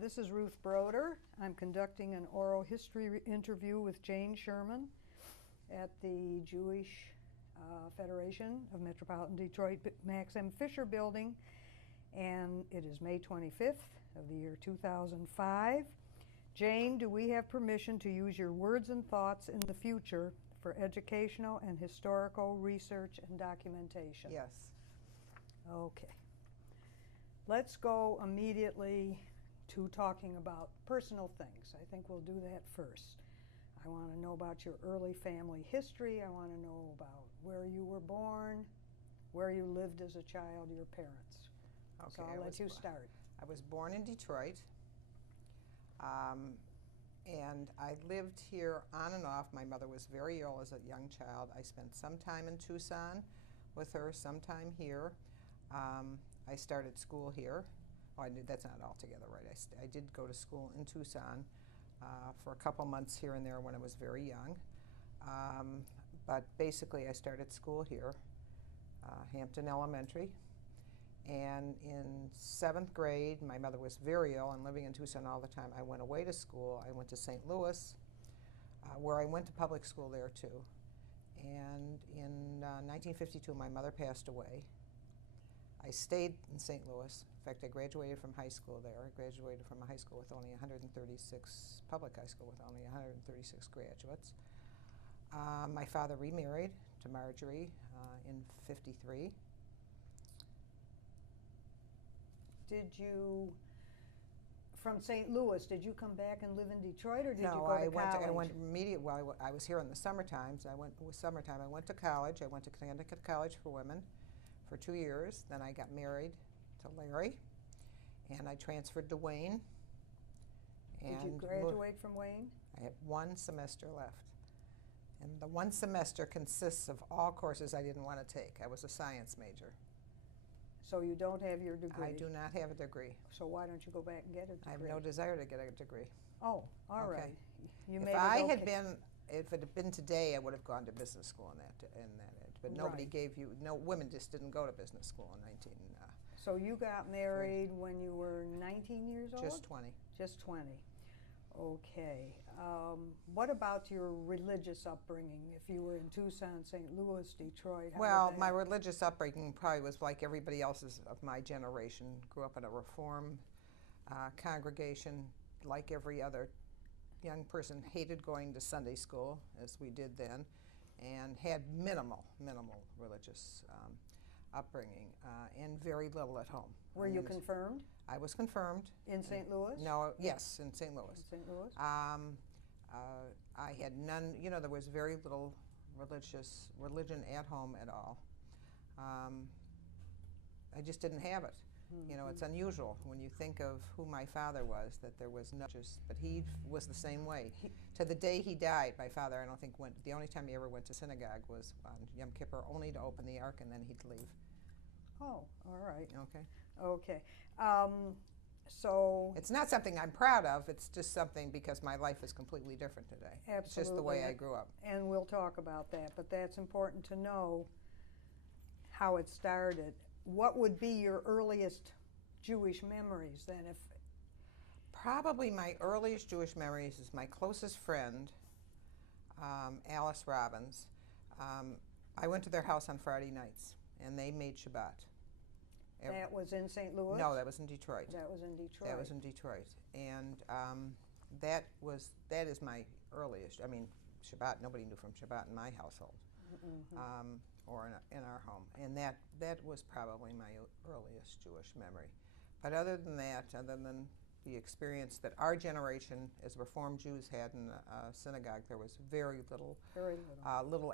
This is Ruth Broder. I'm conducting an oral history interview with Jane Sherman at the Jewish Federation of Metropolitan Detroit Max M. Fisher Building, and it is May 25th of the year 2005. Jane, do we have permission to use your words and thoughts in the future for educational and historical research and documentation? Yes. Okay. Let's go immediately to talking about personal things. I think we'll do that first. I want to know about your early family history. I want to know about where you were born, where you lived as a child, your parents. Okay, So I'll let you start. I was born in Detroit, and I lived here on and off. My mother was very ill as a young child. I spent some time in Tucson with her, some time here. I started school here. Oh, that's not altogether right. I did go to school in Tucson for a couple months here and there when I was very young. But basically I started school here, Hampton Elementary. And in 7th grade, my mother was very ill and living in Tucson all the time. I went away to school. I went to St. Louis, where I went to public school there too. And in 1952, my mother passed away. I stayed in St. Louis. In fact, I graduated from high school there. I graduated from a high school with only 136, public high school with only 136 graduates. My father remarried to Marjorie in 53. Did you, from St. Louis, did you come back and live in Detroit, or did you go to college? I went immediately. Well, I was here in the summertime. So I went to college. I went to Connecticut College for Women for 2 years. Then I got married to Larry, and I transferred to Wayne. Did you graduate from Wayne? I have 1 semester left. And the 1 semester consists of all courses I didn't want to take. I was a science major. So you don't have your degree? I do not have a degree. So why don't you go back and get a degree? I have no desire to get a degree. Oh, all Okay. right. You If made if it had been today, I would have gone to business school in that age. But nobody gave you, women just didn't go to business school in 19. So you got married when you were 19 years old? Just 20. Just 20. Okay. What about your religious upbringing? If you were in Tucson, St. Louis, Detroit? Well, my religious upbringing probably was like everybody else's of my generation. Grew up in a Reform congregation, like every other young person. Hated going to Sunday school, as we did then, and had minimal religious upbringing, and very little at home. Were you confirmed? I was confirmed. In St. Louis? No, yes, in St. Louis. In St. Louis? I had none, there was very little religion at home at all. I just didn't have it. Mm-hmm. It's unusual when you think of who my father was, that there was no, but he was the same way. To the day he died, my father, I don't think the only time he ever went to synagogue was on Yom Kippur, only to open the Ark and then he'd leave. Oh, all right. Okay. Okay. So it's not something I'm proud of. It's just something because my life is completely different today. Absolutely. It's just the way I grew up. And we'll talk about that, but that's important to know how it started. What would be your earliest Jewish memories then? Probably my earliest Jewish memories is my closest friend, Alice Robbins. I went to their house on Friday nights, and they made Shabbat. That was in St. Louis? No, that was in Detroit. That was in Detroit. That was in Detroit. And that is my earliest. I mean, Shabbat, nobody knew from Shabbat in my household, or in our home. And that was probably my earliest Jewish memory. But other than that, other than the experience that our generation as Reformed Jews had in a synagogue, there was very little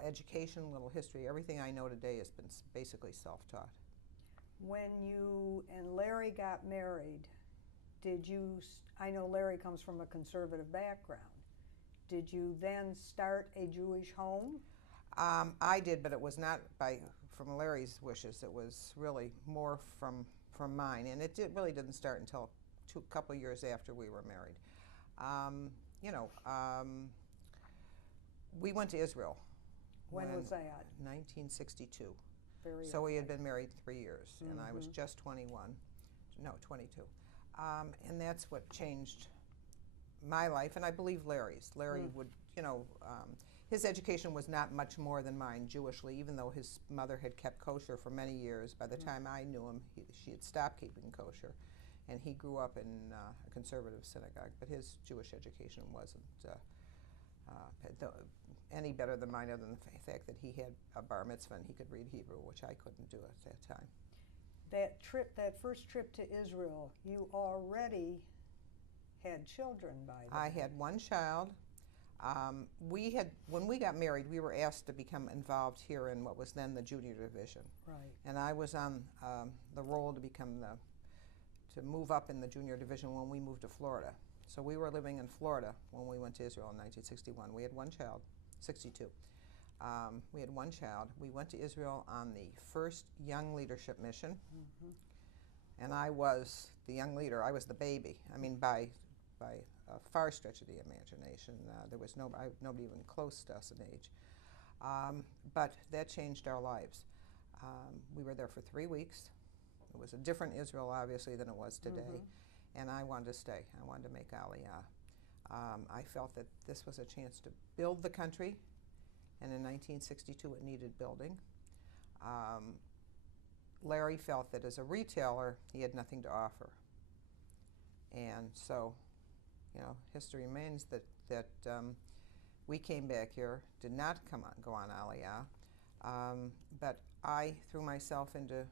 education, little history. Everything I know today has been basically self-taught. When you and Larry got married, I know Larry comes from a conservative background. Did you then start a Jewish home? I did, but it was not from Larry's wishes. It was really more from mine, and it really didn't start until a couple years after we were married. We went to Israel. When was that? 1962. Very so we had young. been married 3 years, and I was just 21. No, 22. And that's what changed my life, and I believe Larry's. Larry would, his education was not much more than mine, Jewishly, even though his mother had kept kosher for many years. By the time I knew him, she had stopped keeping kosher, and he grew up in a conservative synagogue, but his Jewish education wasn't any better than mine, other than the fact that he had a bar mitzvah and he could read Hebrew, which I couldn't do at that time. That first trip to Israel, you already had children by then. I had one child. When we got married, we were asked to become involved here in what was then the junior division. Right. And I was on the roll to move up in the junior division when we moved to Florida. So we were living in Florida when we went to Israel in 1961. We had one child, 62. We had one child. We went to Israel on the first young leadership mission, and I was the young leader. I was the baby. I mean, by a far stretch of the imagination. There was nobody even close to us in age. But that changed our lives. We were there for 3 weeks. It was a different Israel, obviously, than it was today. And I wanted to stay. I wanted to make Aliyah. I felt that this was a chance to build the country, and in 1962 it needed building. Larry felt that as a retailer he had nothing to offer. And so, history remains that we came back here, did not go on Aliyah, but I threw myself into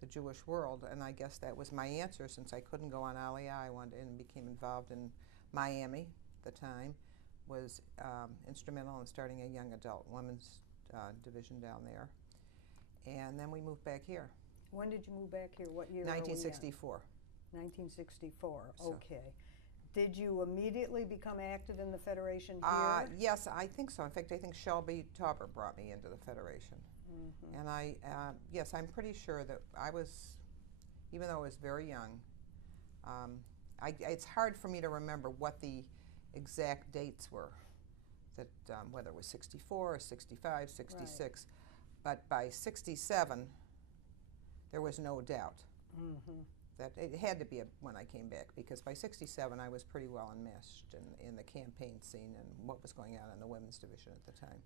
the Jewish world, and I guess that was my answer. Since I couldn't go on Aliyah, I went and became involved in Miami at the time, was instrumental in starting a young adult women's division down there. And then we moved back here. When did you move back here? What year? 1964. 1964, okay. Did you immediately become active in the Federation here? Yes, I think so. In fact, I think Shelby Tauber brought me into the Federation. And yes, I'm pretty sure that I was, even though I was very young, it's hard for me to remember what the exact dates were, that whether it was 64 or 65, 66, right. But by 67, there was no doubt that it had to be when I came back, because by 67 I was pretty well enmeshed in the campaign scene and what was going on in the women's division at the time.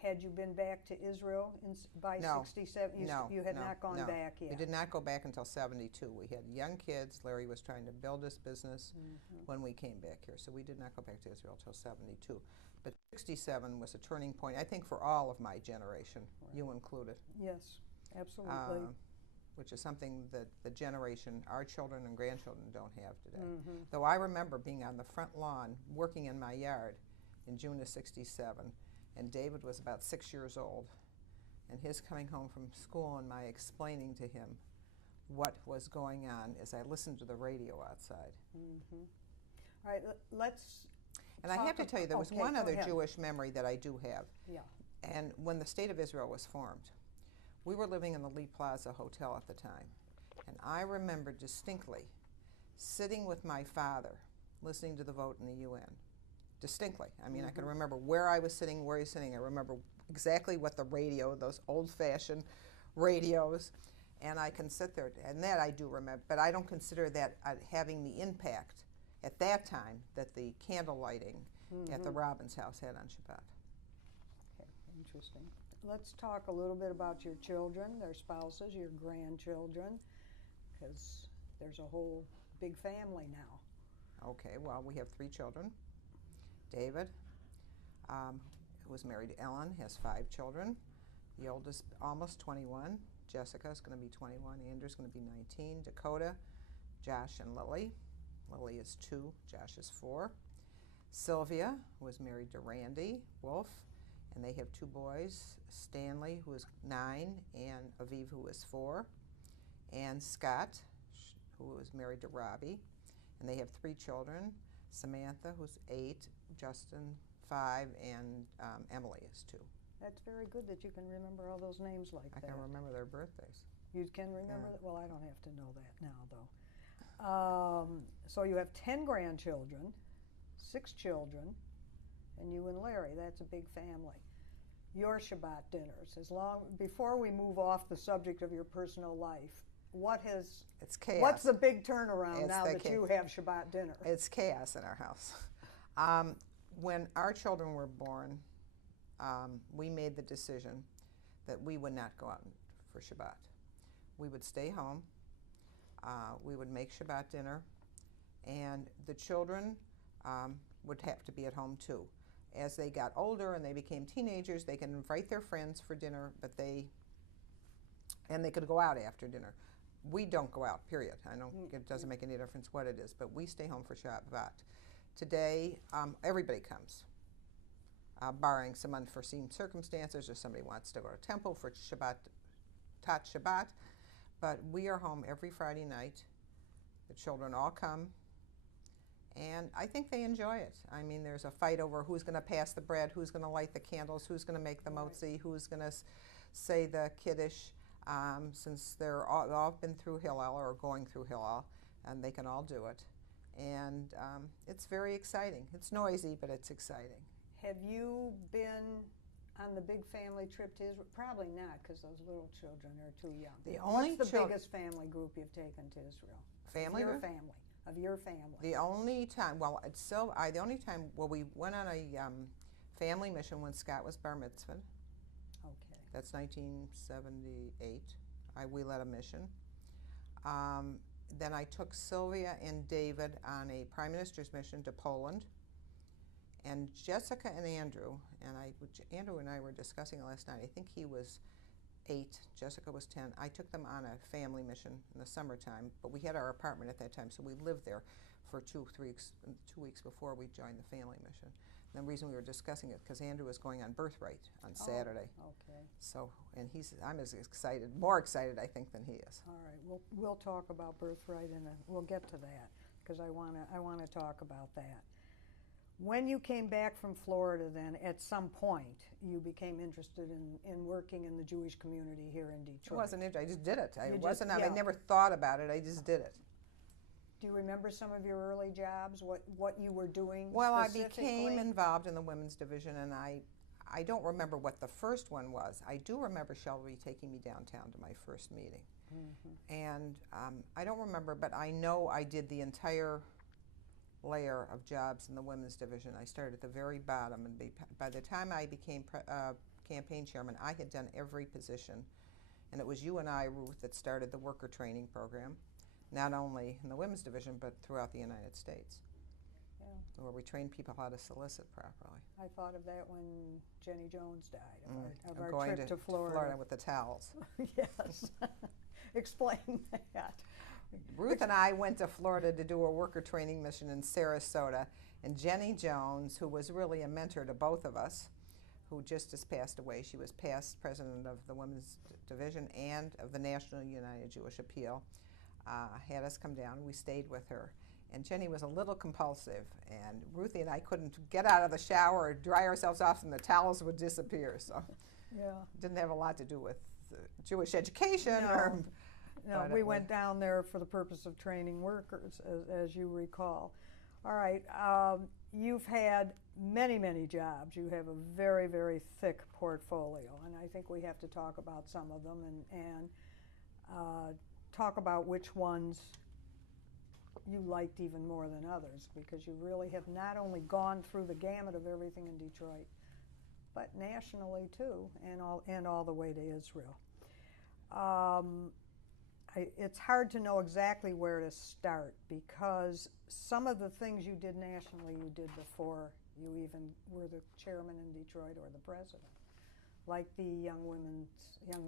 Had you been back to Israel by 67? You had not gone back yet? We did not go back until 72. We had young kids. Larry was trying to build his business when we came back here, so we did not go back to Israel until 72. But 67 was a turning point, I think, for all of my generation, right. You included. Yes, absolutely. Which is something that the generation, our children and grandchildren, don't have today. Though I remember being on the front lawn, working in my yard in June of 67, and David was about 6 years old, and his coming home from school and my explaining to him what was going on as I listened to the radio outside. All right, let's And I have to tell you, there was one other ahead. Jewish memory that I do have. Yeah. And when the State of Israel was formed, we were living in the Lee Plaza Hotel at the time, and I remember distinctly sitting with my father listening to the vote in the UN. Distinctly. I mean, I can remember where I was sitting, where he was sitting. I remember exactly what the radio, those old-fashioned radios, and I can sit there, and that I do remember, but I don't consider that having the impact at that time that the candle lighting at the Robbins house had on Shabbat. Okay, interesting. Let's talk a little bit about your children, their spouses, your grandchildren, because there's a whole big family now. Okay, well, we have 3 children. David, who was married to Ellen, has 5 children. The oldest, almost 21. Jessica's going to be 21. Andrew's going to be 19. Dakota, Josh, and Lily. Lily is 2. Josh is 4. Sylvia was married to Randy Wolf, and they have 2 boys, Stanley, who is 9, and Aviv, who is 4, and Scott, who was married to Robbie, and they have 3 children, Samantha, who's 8, Justin, 5, and Emily is 2. That's very good that you can remember all those names like that. I can remember their birthdays. You can remember that? Well, I don't have to know that now, though. So you have 10 grandchildren, 6 children, and you and Larry. That's a big family. Your Shabbat dinners. Before we move off the subject of your personal life, It's chaos. What's the big turnaround It's now the that cha- you have Shabbat dinner? It's chaos in our house. When our children were born, we made the decision that we would not go out for Shabbat. We would stay home. We would make Shabbat dinner, and the children would have to be at home too. As they got older and they became teenagers, they can invite their friends for dinner, and they could go out after dinner. We don't go out, period. It doesn't make any difference what it is, but we stay home for Shabbat. Today, everybody comes, barring some unforeseen circumstances, or somebody wants to go to temple for Shabbat. But we are home every Friday night. The children all come, and I think they enjoy it. I mean, there's a fight over who's going to pass the bread, who's going to light the candles, who's going to make the motzi, who's going to say the Kiddush, since they're all been through Hillel or going through Hillel, and they can all do it. And it's very exciting. It's noisy, but it's exciting. Have you been on the big family trip to Israel? Probably not, because those little children are too young. What's the biggest family group you've taken to Israel? Family Of your group? family. Of your family. The only time, we went on a family mission when Scott was bar mitzvahed. Okay. That's 1978. We led a mission. Then I took Sylvia and David on a prime minister's mission to Poland. And Jessica and Andrew, Andrew and I were discussing it last night. I think he was 8, Jessica was 10. I took them on a family mission in the summertime, but we had our apartment at that time, so we lived there for 2 weeks before we joined the family mission. And the reason we were discussing it, because Andrew is going on Birthright on Saturday. Okay. So, and I'm as excited, more excited, I think, than he is. All right. We'll talk about Birthright, and we'll get to that, because I wanna talk about that. When you came back from Florida, then, at some point, you became interested in working in the Jewish community here in Detroit. It wasn't interesting. I just did it. Yeah. I never thought about it. I just did it. Do you remember some of your early jobs, what you were doing Well, I specifically? became involved in the women's division, and I don't remember what the first one was. I do remember Shelby taking me downtown to my first meeting. Mm-hmm. And I don't remember, but I know I did the entire layer of jobs in the women's division. I started at the very bottom, and by the time I became campaign chairman, I had done every position. And it was you and I, Ruth, that started the worker training program, not only in the women's division, but throughout the United States, where we trained people how to solicit properly. I thought of that when Jenny Jones died, of our going trip to Florida. with the towels. Yes. Explain that. Ruth and I went to Florida to do a worker training mission in Sarasota, and Jenny Jones, who was really a mentor to both of us, who just has passed away. She was past president of the Women's Division and of the National United Jewish Appeal, had us come down. We stayed with her. And Jenny was a little compulsive, and Ruthie and I couldn't get out of the shower or dry ourselves off, and the towels would disappear. So it didn't have a lot to do with Jewish education. No, we went down there for the purpose of training workers, as you recall. All right, you've had many, many jobs. You have a very, very thick portfolio, and I think we have to talk about some of them and talk about which ones you liked even more than others, because you really have not only gone through the gamut of everything in Detroit, but nationally too, and all the way to Israel. It's hard to know exactly where to start, because some of the things you did nationally you did before you even were the chairman in Detroit or the president, like the Young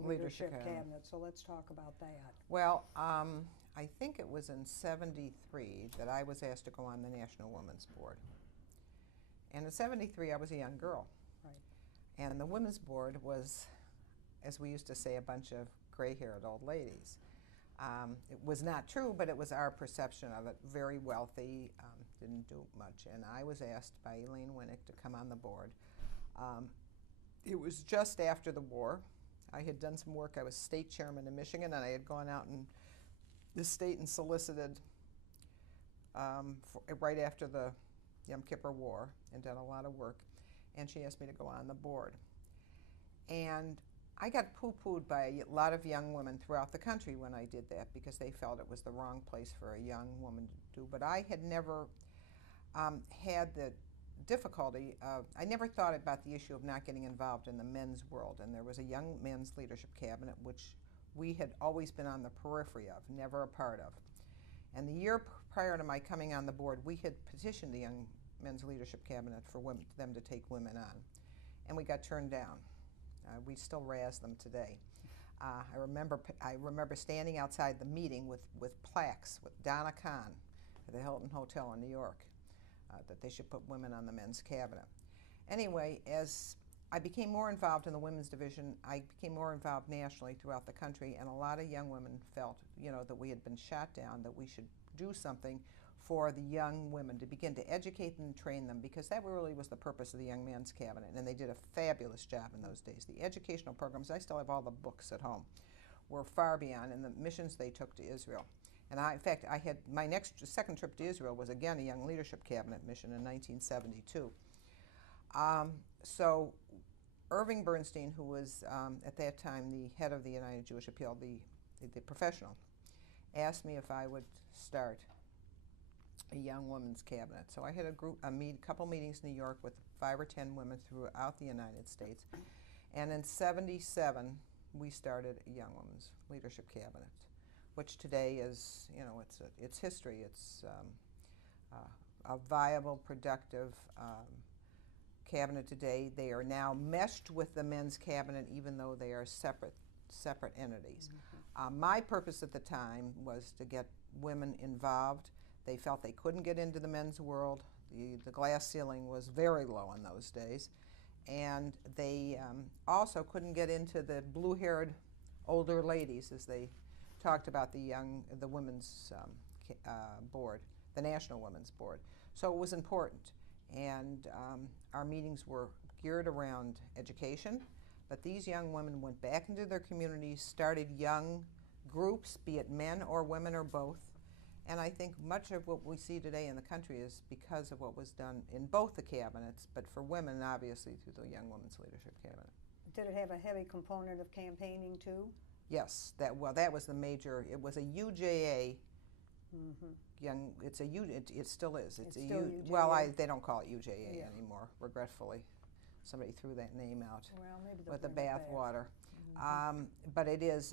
Leadership Cabinet. So let's talk about that. Well, I think it was in '73 that I was asked to go on the National Women's Board. And in '73 I was a young girl. Right. And the Women's Board was, as we used to say, a bunch of gray-haired old ladies. It was not true, but it was our perception of it. Very wealthy, didn't do much. And I was asked by Elaine Winnick to come on the board. It was just after the war. I had done some work. I was state chairman in Michigan, and I had gone out in the state and solicited right after the Yom Kippur War and done a lot of work. And she asked me to go on the board. And I got poo-pooed by a lot of young women throughout the country when I did that because they felt it was the wrong place for a young woman to do. But I had never had the difficulty of, I never thought about the issue of not getting involved in the men's world. And there was a young men's leadership cabinet, which we had always been on the periphery of, never a part of. And the year prior to my coming on the board, we had petitioned the Young Men's Leadership Cabinet for them to take women on. And we got turned down. We still razz them today. I remember standing outside the meeting with plaques with Donna Kahn at the Hilton Hotel in New York that they should put women on the men's cabinet. Anyway, as I became more involved in the women's division, I became more involved nationally throughout the country, and a lot of young women felt, that we had been shot down, that we should do something for the young women, to begin to educate them and train them, because that really was the purpose of the Young Men's Cabinet, and they did a fabulous job in those days. The educational programs, I still have all the books at home, were far beyond, and the missions they took to Israel. And in fact, I had my second trip to Israel was again a Young Leadership Cabinet mission in 1972. So Irving Bernstein, who was at that time the head of the United Jewish Appeal, the professional, asked me if I would start a young women's cabinet. So I had a couple meetings in New York with 5 or 10 women throughout the United States. And in '77, we started a young women's leadership cabinet, which today is, it's history. It's a viable, productive cabinet today. They are now meshed with the men's cabinet, even though they are separate entities. Mm-hmm. My purpose at the time was to get women involved. They felt they couldn't get into the men's world. The glass ceiling was very low in those days. And they also couldn't get into the blue-haired older ladies, as they talked about the women's board, the National Women's Board. So it was important. And our meetings were geared around education, but these young women went back into their communities, started young groups, be it men or women or both. And I think much of what we see today in the country is because of what was done in both the cabinets, but for women, obviously, through the Young Women's Leadership Cabinet. Did it have a heavy component of campaigning, too? Yes, that was the major. It was a UJA. Mm-hmm. It still is. It's a UJA. Well, they don't call it UJA anymore, regretfully. Somebody threw that name out with the bathwater. Mm-hmm. But there's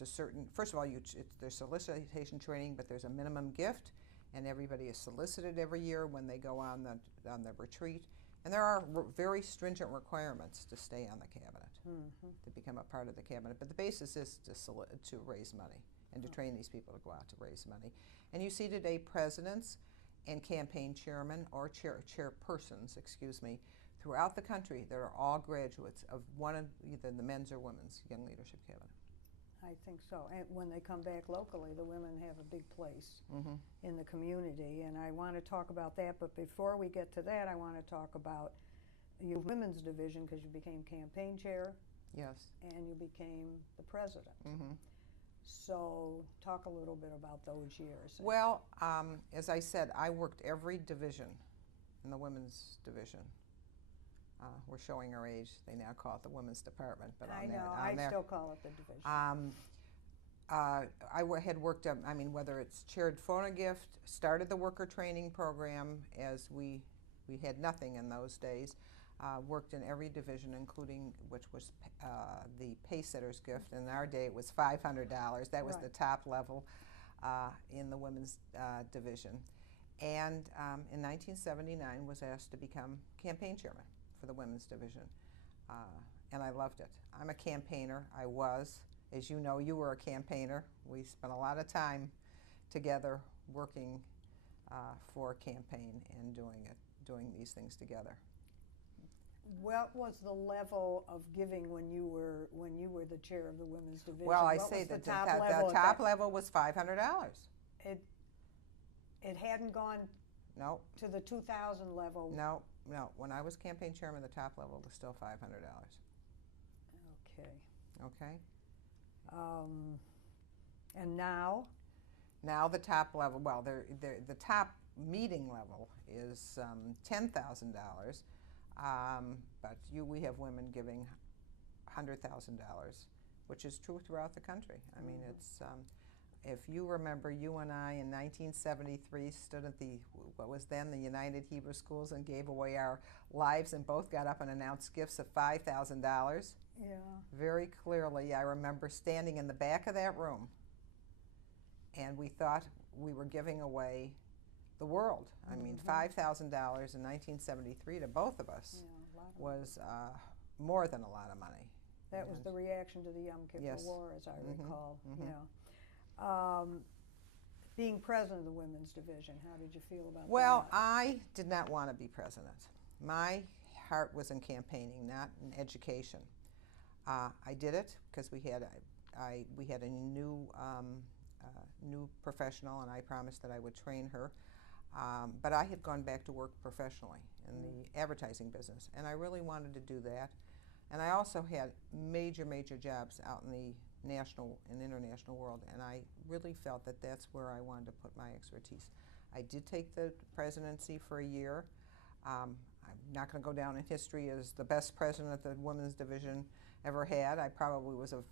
a certain, first of all, there's solicitation training, but there's a minimum gift, and everybody is solicited every year when they go on the retreat. And there are very stringent requirements to stay on the cabinet, to become a part of the cabinet. But the basis is to raise money and to train these people to go out to raise money. And you see today presidents and campaign chairmen or chairpersons, throughout the country that are all graduates of one of either the men's or women's Young Leadership Cabinet. I think so. And when they come back locally, the women have a big place in the community. And I want to talk about that. But before we get to that, I want to talk about your women's division, because you became campaign chair. Yes. And you became the president. So talk a little bit about those years. Well, as I said, I worked every division in the women's division. We're showing our age. They now call it the women's department, but I still call it the division. I had worked, whether it's chaired Phonogift, started the worker training program, as we had nothing in those days. Worked in every division, including which was the Paysetter's gift. In our day, it was $500. That was the top level in the women's division. And in 1979, was asked to become campaign chairman for the women's division, and I loved it. I'm a campaigner. I was, as you know, you were a campaigner. We spent a lot of time together working for a campaign and doing these things together. What was the level of giving when you were the chair of the women's division? Well, I say that the top level was $500. It hadn't gone to the 2000 level. No. When I was campaign chairman, the top level was still $500. Okay. And now? Now the top level, well, the top meeting level is $10,000, but we have women giving $100,000, which is true throughout the country. I mean, it's, if you remember, you and I in 1973 stood at what was then the United Hebrew Schools and gave away our lives and both got up and announced gifts of $5,000. Yeah. Very clearly, I remember standing in the back of that room and we thought we were giving away the world. I mean, $5,000 in 1973 to both of us was more than a lot of money. That was the reaction to the Yom Kippur Yes. War, as I recall. Yeah. Being president of the women's division, how did you feel about Well, that? I did not want to be president. My heart was in campaigning, not in education. I did it because we had a new professional, and I promised that I would train her. But I had gone back to work professionally in the advertising business, and I really wanted to do that. And I also had major jobs out in the national and international world, and I really felt that that's where I wanted to put my expertise. I did take the presidency for a year. I'm not going to go down in history as the best president that the women's division ever had. I probably was a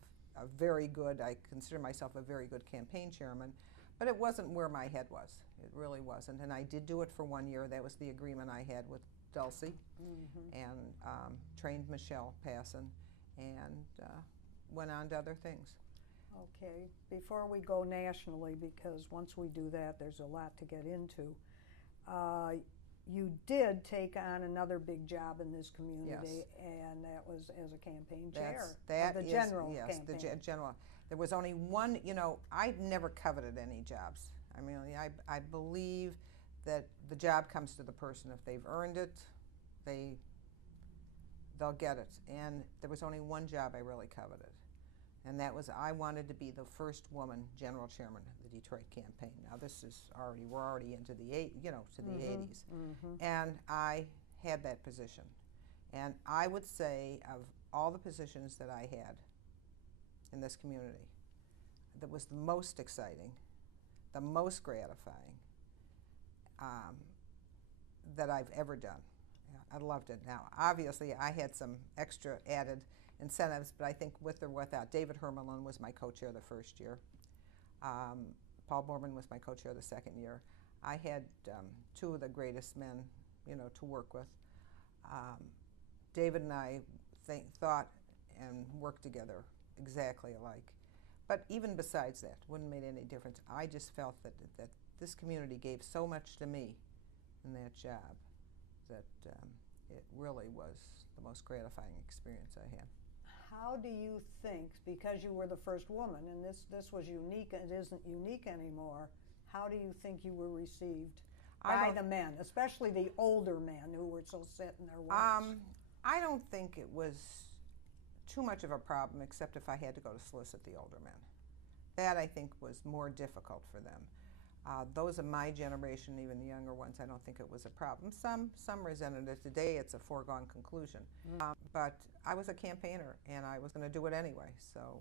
very good, I consider myself a very good campaign chairman, but it wasn't where my head was. It really wasn't. And I did do it for 1 year. That was the agreement I had with Dulcie, and trained Michelle Passon, and went on to other things. Okay, before we go nationally, because once we do that, there's a lot to get into. You did take on another big job in this community, and that was as a campaign chair of the general campaign. Yes, the general. There was only one, I never coveted any jobs. I mean, I believe that the job comes to the person. If they've earned it, they'll get it. And there was only one job I really coveted, and that was I wanted to be the first woman general chairman of the Detroit campaign. Now this is we're already into the to the 80s, and I had that position. And I would say of all the positions that I had in this community, that was the most exciting, the most gratifying that I've ever done. I loved it. Now, obviously, I had some extra added incentives, but I think with or without, David Hermelin was my co-chair the first year. Paul Borman was my co-chair the second year. I had two of the greatest men, to work with. David and I thought and worked together exactly alike. But even besides that, wouldn't have made any difference. I just felt that this community gave so much to me in that job that it really was the most gratifying experience I had. How do you think, because you were the first woman, and this was unique, and it isn't unique anymore, how do you think you were received by the men, especially the older men who were so set in their ways? I don't think it was too much of a problem, except if I had to go to solicit the older men. That, I think, was more difficult for them. Those of my generation, even the younger ones, I don't think it was a problem. Some resented it. Today, it's a foregone conclusion. But I was a campaigner, and I was going to do it anyway. So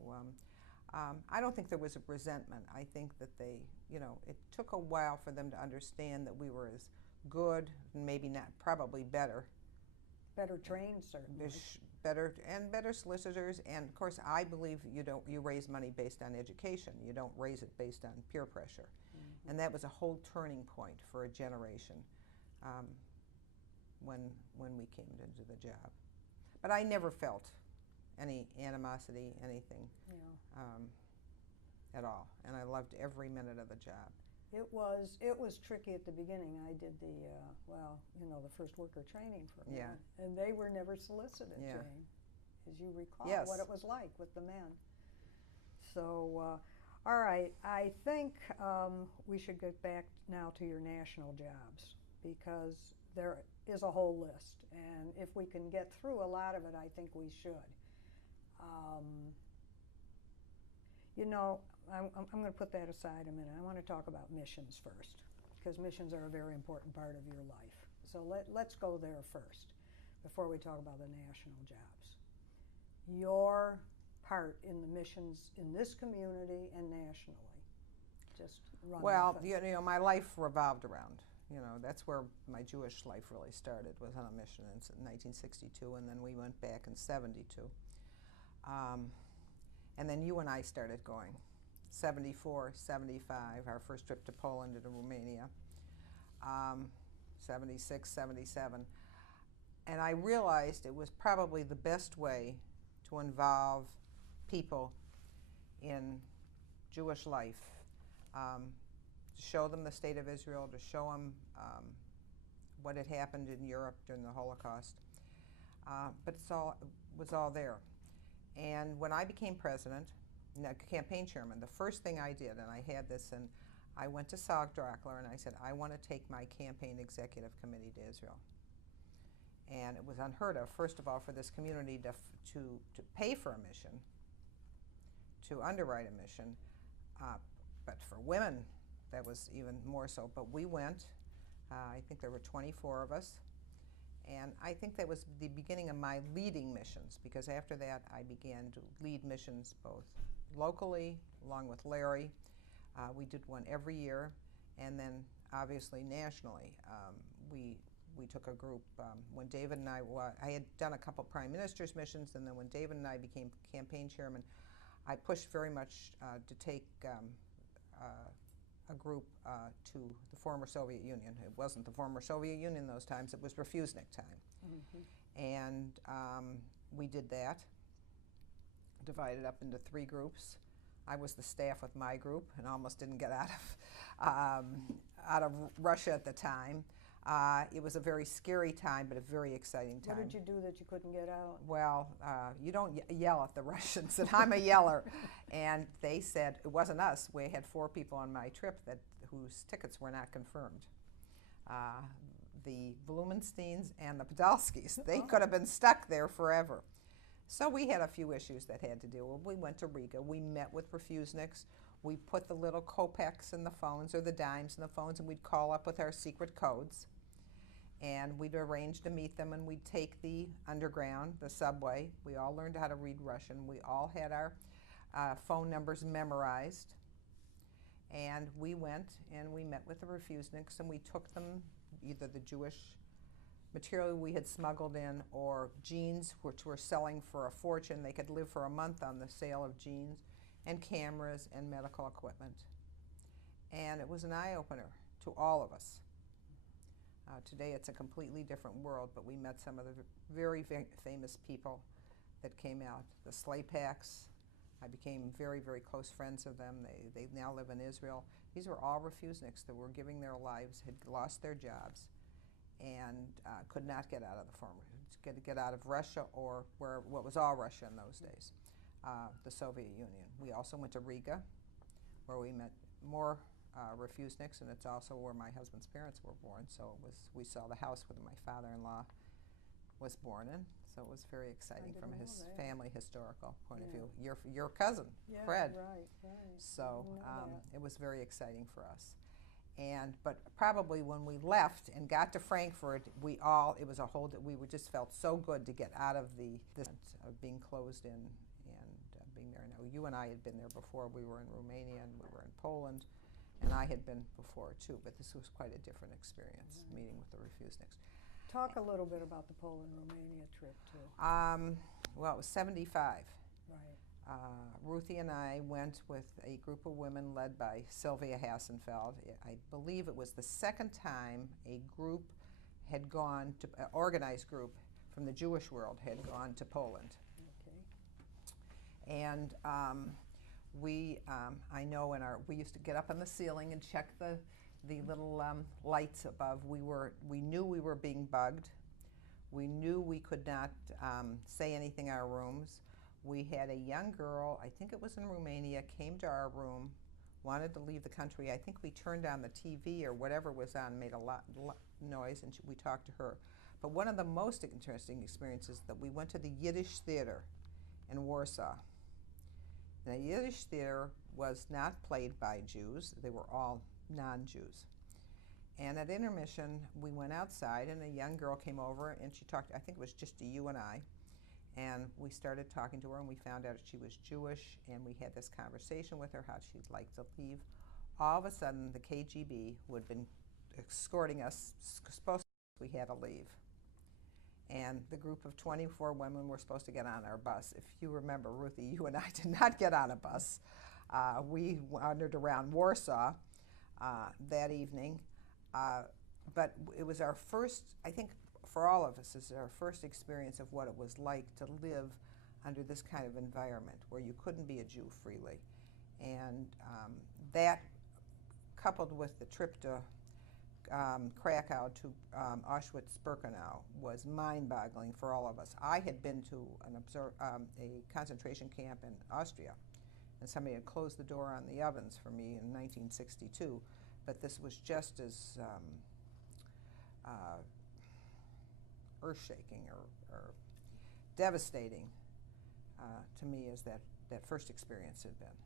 I don't think there was a resentment. I think that they, it took a while for them to understand that we were as good, maybe not, probably better. Better trained, certainly. Better solicitors, and of course I believe you raise money based on education. You don't raise it based on peer pressure. And that was a whole turning point for a generation when we came into the job. But I never felt any animosity, anything at all, and I loved every minute of the job. It was tricky at the beginning. I did the the first worker training for men, and they were never solicited, Jane, as you recall what it was like with the men. So, all right, I think we should get back now to your national jobs, because there is a whole list, and if we can get through a lot of it, I think we should. I'm going to put that aside a minute. I want to talk about missions first, because missions are a very important part of your life. So let's go there first before we talk about the national jobs. Your part in the missions in this community and nationally. Just run with it. My life revolved around, that's where my Jewish life really started, was on a mission in 1962, and then we went back in 72. And then you and I started going. 74, 75, our first trip to Poland and to Romania. 76, 77. And I realized it was probably the best way to involve people in Jewish life, to show them the state of Israel, to show them what had happened in Europe during the Holocaust. But it was all there. And when I became president, campaign chairman, the first thing I did, and I had this, and I went to Salk Drockler and I said, I want to take my campaign executive committee to Israel. And it was unheard of, first of all, for this community to pay for a mission, to underwrite a mission, but for women, that was even more so. But we went, I think there were 24 of us, and I think that was the beginning of my leading missions, because after that I began to lead missions both locally, along with Larry. We did one every year, and then obviously nationally. We took a group, when David and I had done a couple prime minister's missions, and then when David and I became campaign chairman, I pushed very much to take a group to the former Soviet Union. It wasn't the former Soviet Union those times, it was Refusnik time. Mm-hmm. And we did that, divided up into 3 groups. I was the staff with my group and almost didn't get out of Russia at the time. It was a very scary time, but a very exciting time. What did you do that you couldn't get out? Well, you don't yell at the Russians, and I'm a yeller. And they said, it wasn't us. We had 4 people on my trip whose tickets were not confirmed. The Blumensteins and the Podolskis. They could have been stuck there forever. So we had a few issues that had to deal with. We went to Riga. We met with Refusniks. We put the little kopecks in the phones, or the dimes in the phones, and we'd call up with our secret codes. And we'd arrange to meet them, and we'd take the underground, the subway. We all learned how to read Russian. We all had our phone numbers memorized. And we went and we met with the Refusniks, and we took them either the Jewish material we had smuggled in, or jeans, which were selling for a fortune. They could live for a month on the sale of jeans, and cameras and medical equipment. And it was an eye-opener to all of us. Today it's a completely different world, but we met some of the very famous people that came out. The Slaypaks, I became very, very close friends of them. They now live in Israel. These were all Refusniks that were giving their lives, had lost their jobs, and could not get out of the former, get out of Russia, or what was all Russia in those days, the Soviet Union. We also went to Riga, where we met more Refusniks, and it's also where my husband's parents were born. So we saw the house where my father-in-law was born in. So it was very exciting from his family historical point of view. Your cousin, Fred. Right. So it was very exciting for us. But probably when we left and got to Frankfurt, we just felt so good to get out of this of being closed in and being there. Now, you and I had been there before. We were in Romania and we were in Poland, and I had been before too, but this was quite a different experience, meeting with the Refusniks. Talk a little bit about the Poland-Romania trip too. Well, it was 75. Right. Ruthie and I went with a group of women led by Sylvia Hassenfeld. I believe it was the second time a group had gone to, an organized group from the Jewish world had gone to Poland. Okay. And I know we used to get up on the ceiling and check the little lights above. We knew we were being bugged. We knew we could not say anything in our rooms. We had a young girl, I think it was in Romania, came to our room, wanted to leave the country. I think we turned on the TV or whatever was on, made a lot noise, and we talked to her. But one of the most interesting experiences that we went to the Yiddish theater in Warsaw. The Yiddish theater was not played by Jews. They were all non-Jews. And at intermission, we went outside, and a young girl came over, and she talked, I think it was just to you and I, and we started talking to her, and we found out she was Jewish, and we had this conversation with her, how she'd like to leave. All of a sudden, the KGB, who had been escorting us, supposed we had to leave. And the group of 24 women were supposed to get on our bus. If you remember, Ruthie, you and I did not get on a bus. We wandered around Warsaw that evening. But it was our first, I think for all of us, is our first experience of what it was like to live under this kind of environment where you couldn't be a Jew freely. And that, coupled with the trip to Krakow to Auschwitz-Birkenau, was mind-boggling for all of us. I had been to a concentration camp in Austria, and somebody had closed the door on the ovens for me in 1962, but this was just as earth-shaking or devastating to me as that first experience had been.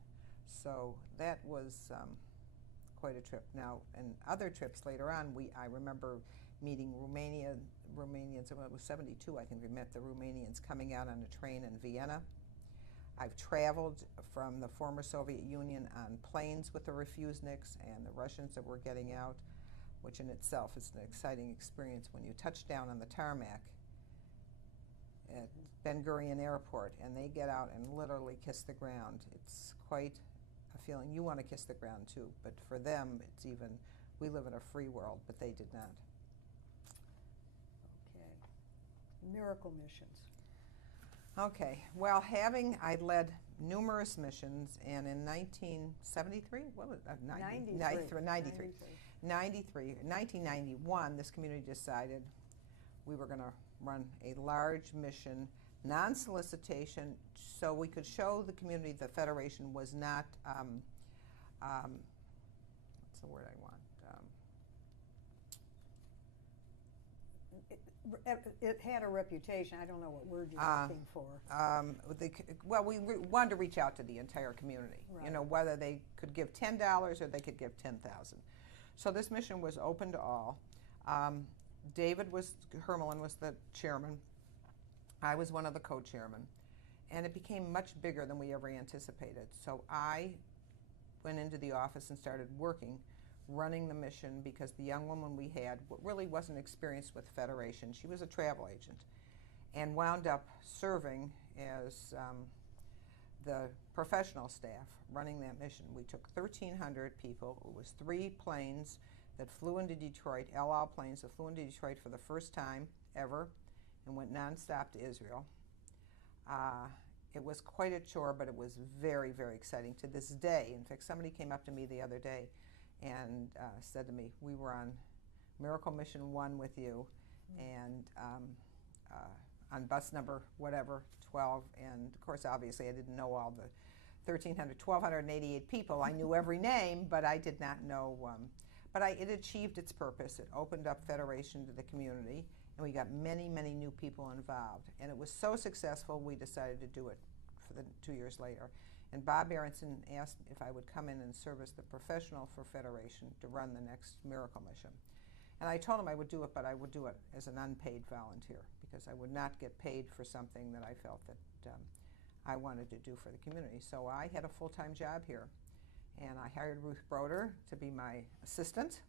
So that was quite a trip. Now, and other trips later on, I remember meeting Romanians, when it was 72, I think we met the Romanians coming out on a train in Vienna. I've traveled from the former Soviet Union on planes with the refuseniks and the Russians that were getting out, which in itself is an exciting experience when you touch down on the tarmac at Ben Gurion Airport and they get out and literally kiss the ground. It's quite a feeling. You want to kiss the ground too, but for them it's even, we live in a free world, but they did not. Okay. Miracle missions. Okay, well, I led numerous missions, and in 1973, what was it? 1991, this community decided we were going to run a large mission, non-solicitation, so we could show the community the Federation was not, what's the word I want? It had a reputation. I don't know what word you're looking for. Well, we wanted to reach out to the entire community, right. You know, whether they could give $10 or they could give 10,000. So this mission was open to all. Hermelin was the chairman. I was one of the co-chairmen. And it became much bigger than we ever anticipated. So I went into the office and started working, running the mission, because the young woman we had really wasn't experienced with Federation. She was a travel agent and wound up serving as the professional staff running that mission. We took 1,300 people. It was 3 planes that flew into Detroit, El Al planes that flew into Detroit for the first time ever and went nonstop to Israel. It was quite a chore, but it was very, very exciting to this day. In fact, somebody came up to me the other day and said to me, we were on Miracle Mission 1 with you, and on bus number whatever, 12, and of course obviously I didn't know all the 1,288 people. I knew every name, but I did not know, it achieved its purpose. It opened up Federation to the community, and we got many, many new people involved, and it was so successful we decided to do it for the 2 years later. And Bob Aronson asked if I would come in and serve as the professional for Federation to run the next Miracle Mission. And I told him I would do it, but I would do it as an unpaid volunteer, because I would not get paid for something that I felt that I wanted to do for the community. So I had a full-time job here, and I hired Ruth Broder to be my assistant,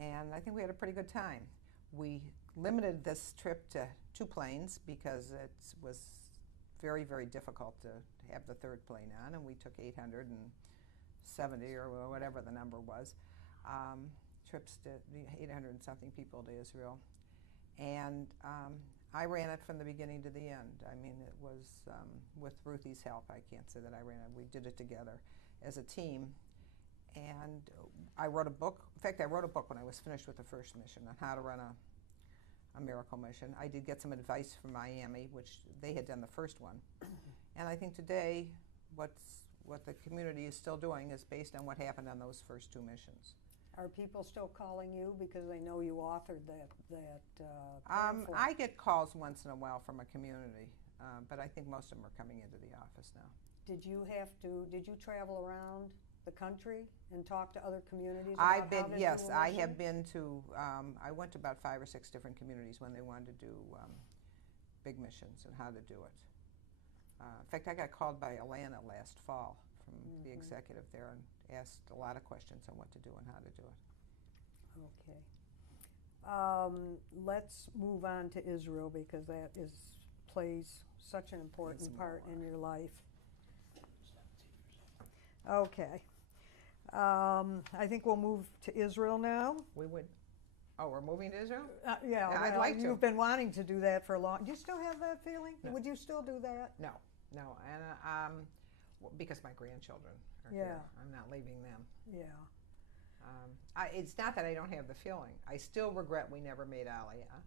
and I think we had a pretty good time. We limited this trip to 2 planes because it was very, very difficult to have the 3rd plane on, and we took 870 or whatever the number was, trips to 800 and something people to Israel. And I ran it from the beginning to the end. I mean, it was with Ruthie's help. I can't say that I ran it. We did it together as a team. And I wrote a book. In fact, I wrote a book when I was finished with the first mission on how to run a miracle mission. I did get some advice from Miami, which they had done the first one. And I think today what the community is still doing is based on what happened on those first 2 missions. Are people still calling you because they know you authored that pamphlet? I get calls once in a while from a community, but I think most of them are coming into the office now. Did you travel around the country and talk to other communities about Yes, I have been to, I went to about 5 or 6 different communities when they wanted to do big missions and how to do it. In fact, I got called by Atlanta last fall from the executive there and asked a lot of questions on what to do and how to do it. Okay. Let's move on to Israel because that plays such an important part in your life. Okay. I think we'll move to Israel now. We would. Oh, we're moving to Israel? Yeah, I'd well, like to. You've been wanting to do that for a long. Do you still have that feeling? No. Would you still do that? No, and because my grandchildren are here, I'm not leaving them. Yeah. It's not that I don't have the feeling. I still regret we never made Aliyah.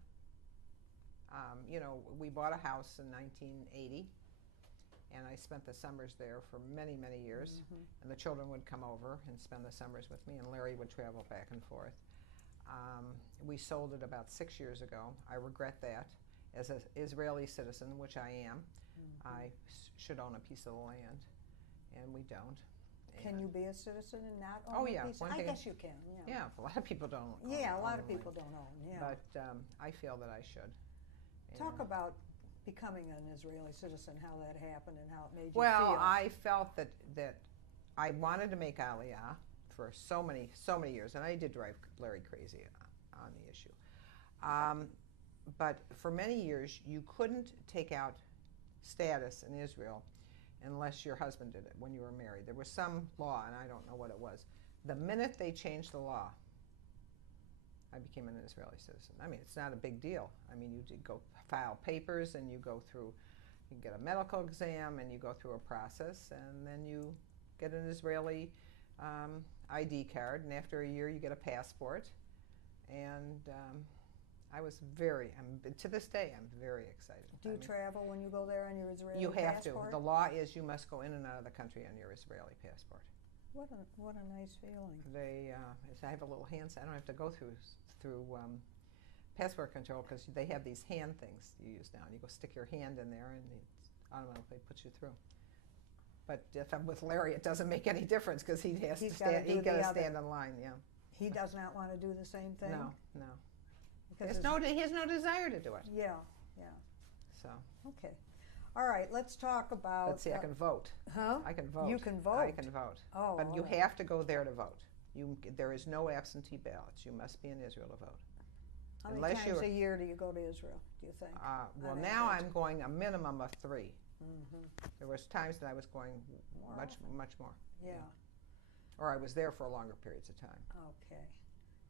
You know, we bought a house in 1980, and I spent the summers there for many, many years. And the children would come over and spend the summers with me, and Larry would travel back and forth. We sold it about 6 years ago. I regret that. As an Israeli citizen, which I am, I should own a piece of the land, and we don't. Can you be a citizen and not own a piece? I guess you can. Yeah, a lot of people don't. Yeah, a lot of people don't own. Yeah, but I feel that I should. Talk about becoming an Israeli citizen, how that happened, and how it made you feel. Well, I felt that I wanted to make Aliyah for so many years, and I did drive Larry crazy on the issue. But for many years, you couldn't take out status in Israel unless your husband did it when you were married. There was some law, and I don't know what it was. The minute they changed the law, I became an Israeli citizen. I mean, it's not a big deal. I mean, you go file papers, and you get a medical exam, and you go through a process, and then you get an Israeli ID card, and after a year, you get a passport. And I was to this day, I'm very excited. Do you travel when you go there on your Israeli passport? You have to. The law is you must go in and out of the country on your Israeli passport. What a nice feeling. I have a little hand. I don't have to go through passport control because they have these hand things you use now. And you go stick your hand in there, and it automatically puts you through. But if I'm with Larry, it doesn't make any difference because he has to stand. He's got to stand in line. Yeah. He does not want to do the same thing. No. He has no desire to do it. Yeah. So. Okay. All right. Let's talk about. Let's see. I can vote. Huh? I can vote. You can vote. I can vote. Oh. But you have to go there to vote. There is no absentee ballots. You must be in Israel to vote. How many times a year do you go to Israel, do you think? Well, now I'm going a minimum of 3. There was times that I was going much more. Yeah. Or I was there for longer periods of time. Okay.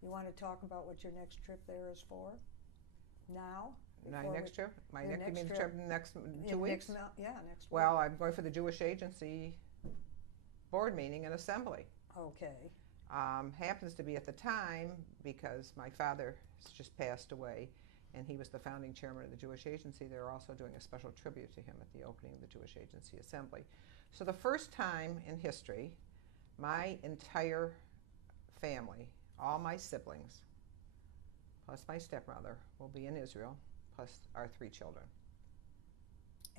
You want to talk about what your next trip there is for? Now? My next trip? You mean the trip next 2 weeks? Next week. Well, I'm going for the Jewish Agency board meeting and assembly. Okay. Happens to be at the time because my father just passed away, and he was the founding chairman of the Jewish Agency. They're also doing a special tribute to him at the opening of the Jewish Agency Assembly. So the first time in history, my entire family, all my siblings, plus my stepmother, will be in Israel, plus our 3 children.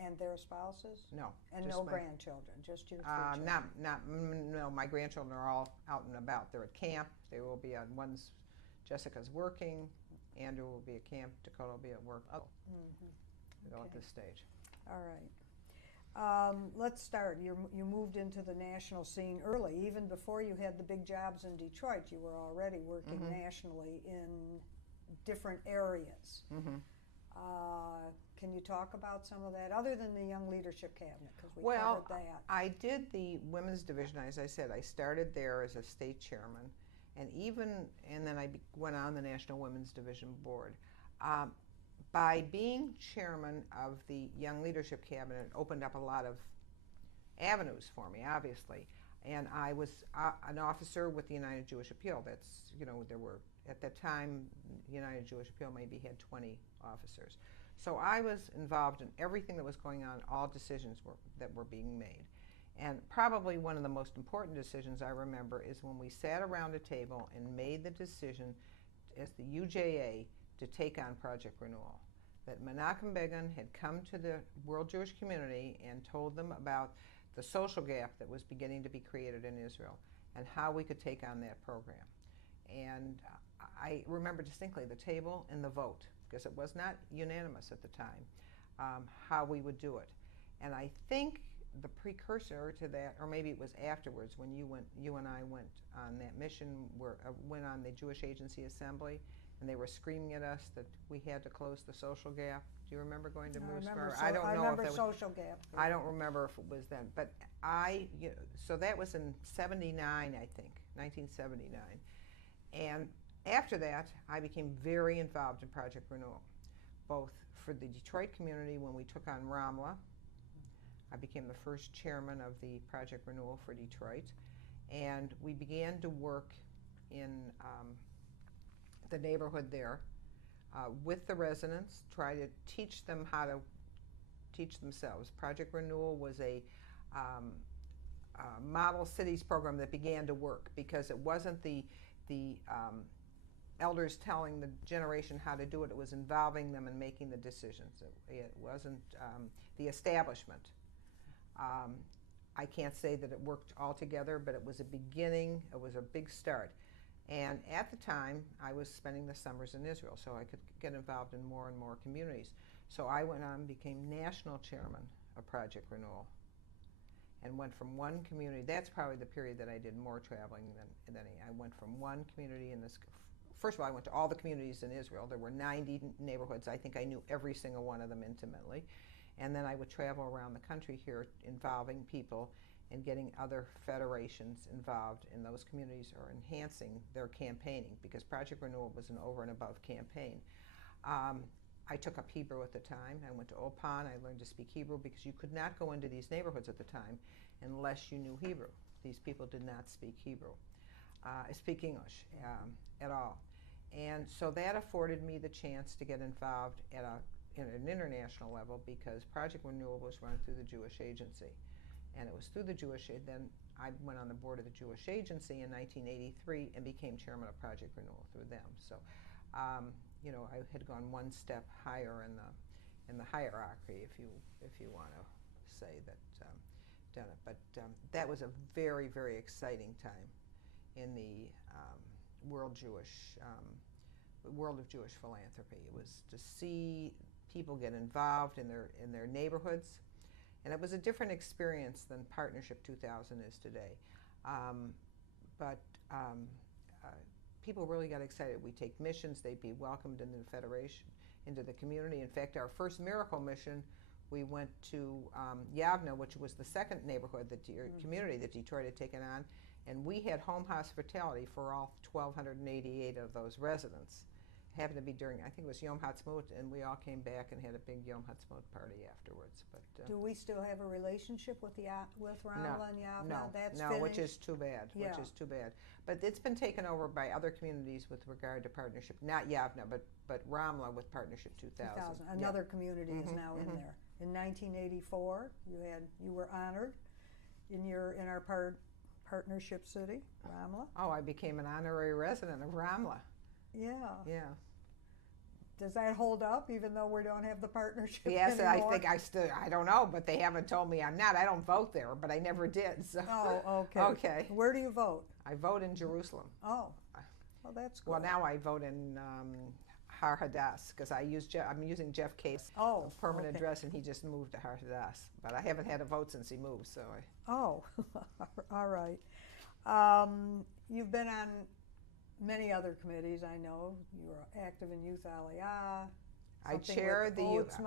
And their spouses? No. And no grandchildren, just your 3 children? No, my grandchildren are all out and about. They're at camp. They will be Jessica's working. Andrew will be at camp. Dakota will be at work. At this stage. All right. Let's start. You moved into the national scene early. Even before you had the big jobs in Detroit, you were already working nationally in different areas. Can you talk about some of that, other than the Young Leadership Cabinet? Because we covered that. I did the women's division, as I said. I started there as a state chairman, and then I went on the National Women's Division Board. By being chairman of the Young Leadership Cabinet, it opened up a lot of avenues for me, obviously. And I was an officer with the United Jewish Appeal. There were, at that time, United Jewish Appeal maybe had 20 officers. So I was involved in everything that was going on, all decisions that were being made. And probably one of the most important decisions I remember is when we sat around a table and made the decision as the UJA to take on Project Renewal. That Menachem Begin had come to the world Jewish community and told them about the social gap that was beginning to be created in Israel and how we could take on that program. And I remember distinctly the table and the vote, because it was not unanimous at the time, how we would do it. And I think the precursor to that, or maybe it was afterwards when you and I went on that mission, went on the Jewish Agency Assembly, and they were screaming at us that we had to close the social gap. Do you remember going to Moose Bar? I don't know remember if it was, social gap. I don't remember if it was then, but so that was in 79, I think, 1979. And after that, I became very involved in Project Renewal, both for the Detroit community when we took on Ramla. I became the first chairman of the Project Renewal for Detroit, and we began to work in the neighborhood there with the residents, try to teach them how to teach themselves. Project Renewal was a model cities program that began to work because it wasn't the elders telling the generation how to do it. It was involving them and making the decisions. It wasn't the establishment. I can't say that it worked all together, but it was a beginning. It was a big start. And at the time, I was spending the summers in Israel, so I could get involved in more and more communities. So I went on and became national chairman of Project Renewal and went from one community. That's probably the period that I did more traveling than any. I went from one community in this. First of all, I went to all the communities in Israel. There were 90 neighborhoods. I think I knew every single one of them intimately. And then I would travel around the country here involving people and getting other federations involved in those communities or enhancing their campaigning, because Project Renewal was an over and above campaign. I took up Hebrew at the time. I went to Opan. I learned to speak Hebrew because you could not go into these neighborhoods at the time unless you knew Hebrew. These people did not speak Hebrew, speak English at all. And so that afforded me the chance to get involved at an international level, because Project Renewal was run through the Jewish Agency. And it was through the then I went on the board of the Jewish Agency in 1983 and became chairman of Project Renewal through them. So, you know, I had gone one step higher in the hierarchy, if you want to say that, done it. But that was a very, very exciting time in the world of Jewish philanthropy. It was to see people get involved in their neighborhoods. And it was a different experience than Partnership 2000 is today. But people really got excited. We take missions, they'd be welcomed into the Federation, into the community. In fact, our first miracle mission, we went to Yavna, which was the second neighborhood, community that Detroit had taken on, and we had home hospitality for all 1,288 of those residents. It happened to be during, I think it was Yom Ha'atzmaut, and we all came back and had a big Yom Ha'atzmaut party afterwards. But do we still have a relationship with Ramla and Yavna? No, that's no, finished? which is too bad. Yeah. Which is too bad. But it's been taken over by other communities with regard to Partnership. Not Yavna, but Ramla with Partnership 2000. Another community is now in there. In 1984, you were honored in our partnership city, Ramla. Oh, I became an honorary resident of Ramla. Yeah. Yeah. Does that hold up, even though we don't have the partnership yes, anymore? I think I don't know, but they haven't told me I'm not. I don't vote there, but I never did. So. Oh, okay. Okay. Where do you vote? I vote in Jerusalem. Oh, well, that's good. Well, now I vote in Har Hadass, because I'm using Jeff Case' permanent address, and he just moved to Har Hadass. But I haven't had a vote since he moved, so. Oh, all right. You've been on many other committees, I know. You were active in Youth Aliyah. I chair the youth.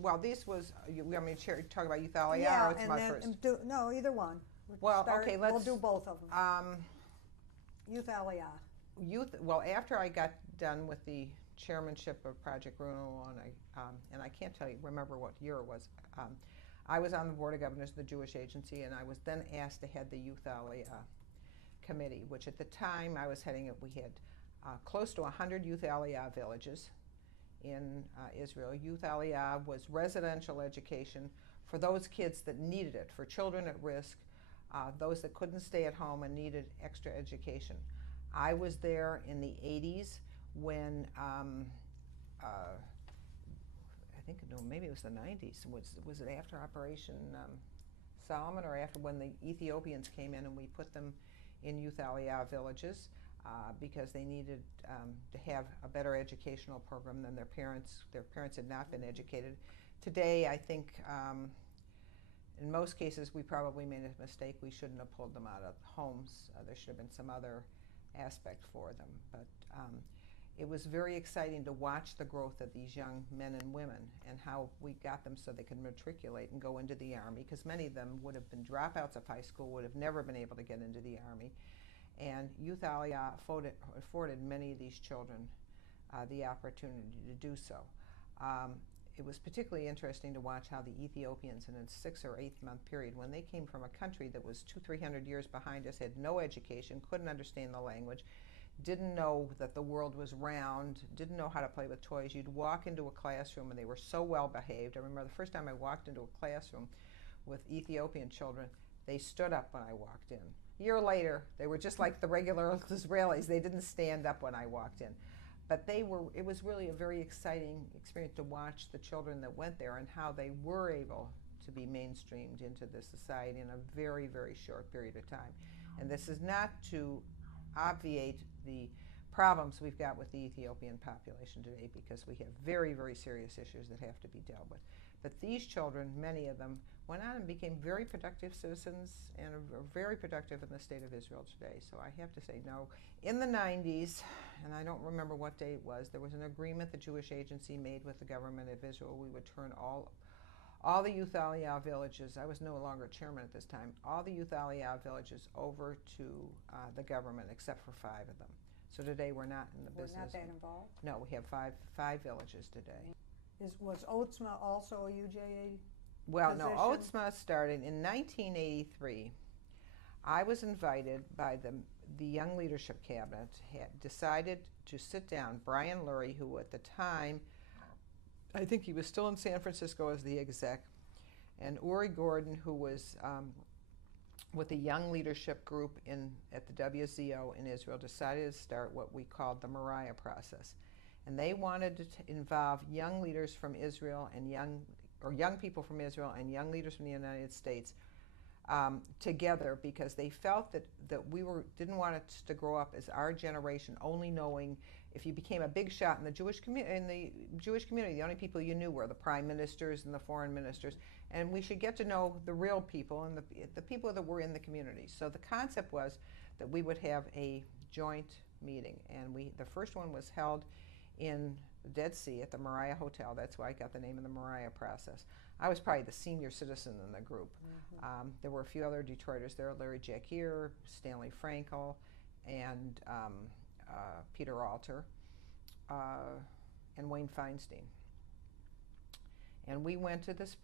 Well, this was. You want me to talk about Youth Aliyah? Yeah, or it's my first? No, either one. Okay, we'll do both of them. Youth Aliyah. Well, after I got done with the chairmanship of Project Renewal, and I can't remember what year it was. I was on the board of governors of the Jewish Agency, and I was then asked to head the Youth Aliyah committee, which at the time I was heading it. We had close to 100 Youth Aliyah villages in Israel. Youth Aliyah was residential education for those kids that needed it, for children at risk, those that couldn't stay at home and needed extra education. I was there in the 80s when, I think, no, maybe it was the 90s. Was it after Operation Solomon, or after when the Ethiopians came in and we put them in Youth Aliyah villages because they needed to have a better educational program than their parents. Their parents had not been educated. Today, I think, in most cases, we probably made a mistake. We shouldn't have pulled them out of homes. There should have been some other aspect for them. But it was very exciting to watch the growth of these young men and women and how we got them so they could matriculate and go into the Army, because many of them would have been dropouts of high school, would have never been able to get into the Army. And Youth Aliyah afforded many of these children the opportunity to do so. It was particularly interesting to watch how the Ethiopians, in a 6 or 8 month period, when they came from a country that was 200-300 years behind us, had no education, couldn't understand the language, didn't know that the world was round, didn't know how to play with toys. You'd walk into a classroom and they were so well behaved. I remember the first time I walked into a classroom with Ethiopian children, they stood up when I walked in. A year later, they were just like the regular Israelis. They didn't stand up when I walked in. But it was really a very exciting experience to watch the children that went there and how they were able to be mainstreamed into the society in a very, very short period of time. And this is not to obviate the problems we've got with the Ethiopian population today, because we have very, very serious issues that have to be dealt with. But these children, many of them, went on and became very productive citizens and are very productive in the state of Israel today. So I have to say no. In the 90s, and I don't remember what day it was, there was an agreement the Jewish Agency made with the government of Israel. We would turn all the Youth Aliyah villages, I was no longer chairman at this time, all the Youth Aliyah villages over to the government, except for 5 of them. So today we're not in the business. We're not that involved? No, we have five villages today. Was Oatsma also a UJA Well, position? no, Oatsma started in 1983. I was invited by the Young Leadership Cabinet, had decided to sit down. Brian Lurie, who at the time, I think he was still in San Francisco as the exec, and Uri Gordon, who was with a young leadership group at the WZO in Israel, decided to start what we called the Moriah process. And they wanted to involve young leaders from Israel and young people from Israel and young leaders from the United States together, because they felt that we didn't want us to grow up as our generation only knowing if you became a big shot in the Jewish community. The only people you knew were the prime ministers and the foreign ministers, and we should get to know the real people and the people that were in the community. So the concept was that we would have a joint meeting, and the first one was held in the Dead Sea at the Moriah Hotel. That's why I got the name of the Moriah process. I was probably the senior citizen in the group. Mm-hmm. There were a few other Detroiters there, Larry Jacquier, Stanley Frankel, and Peter Alter, and Wayne Feinstein. And we went to this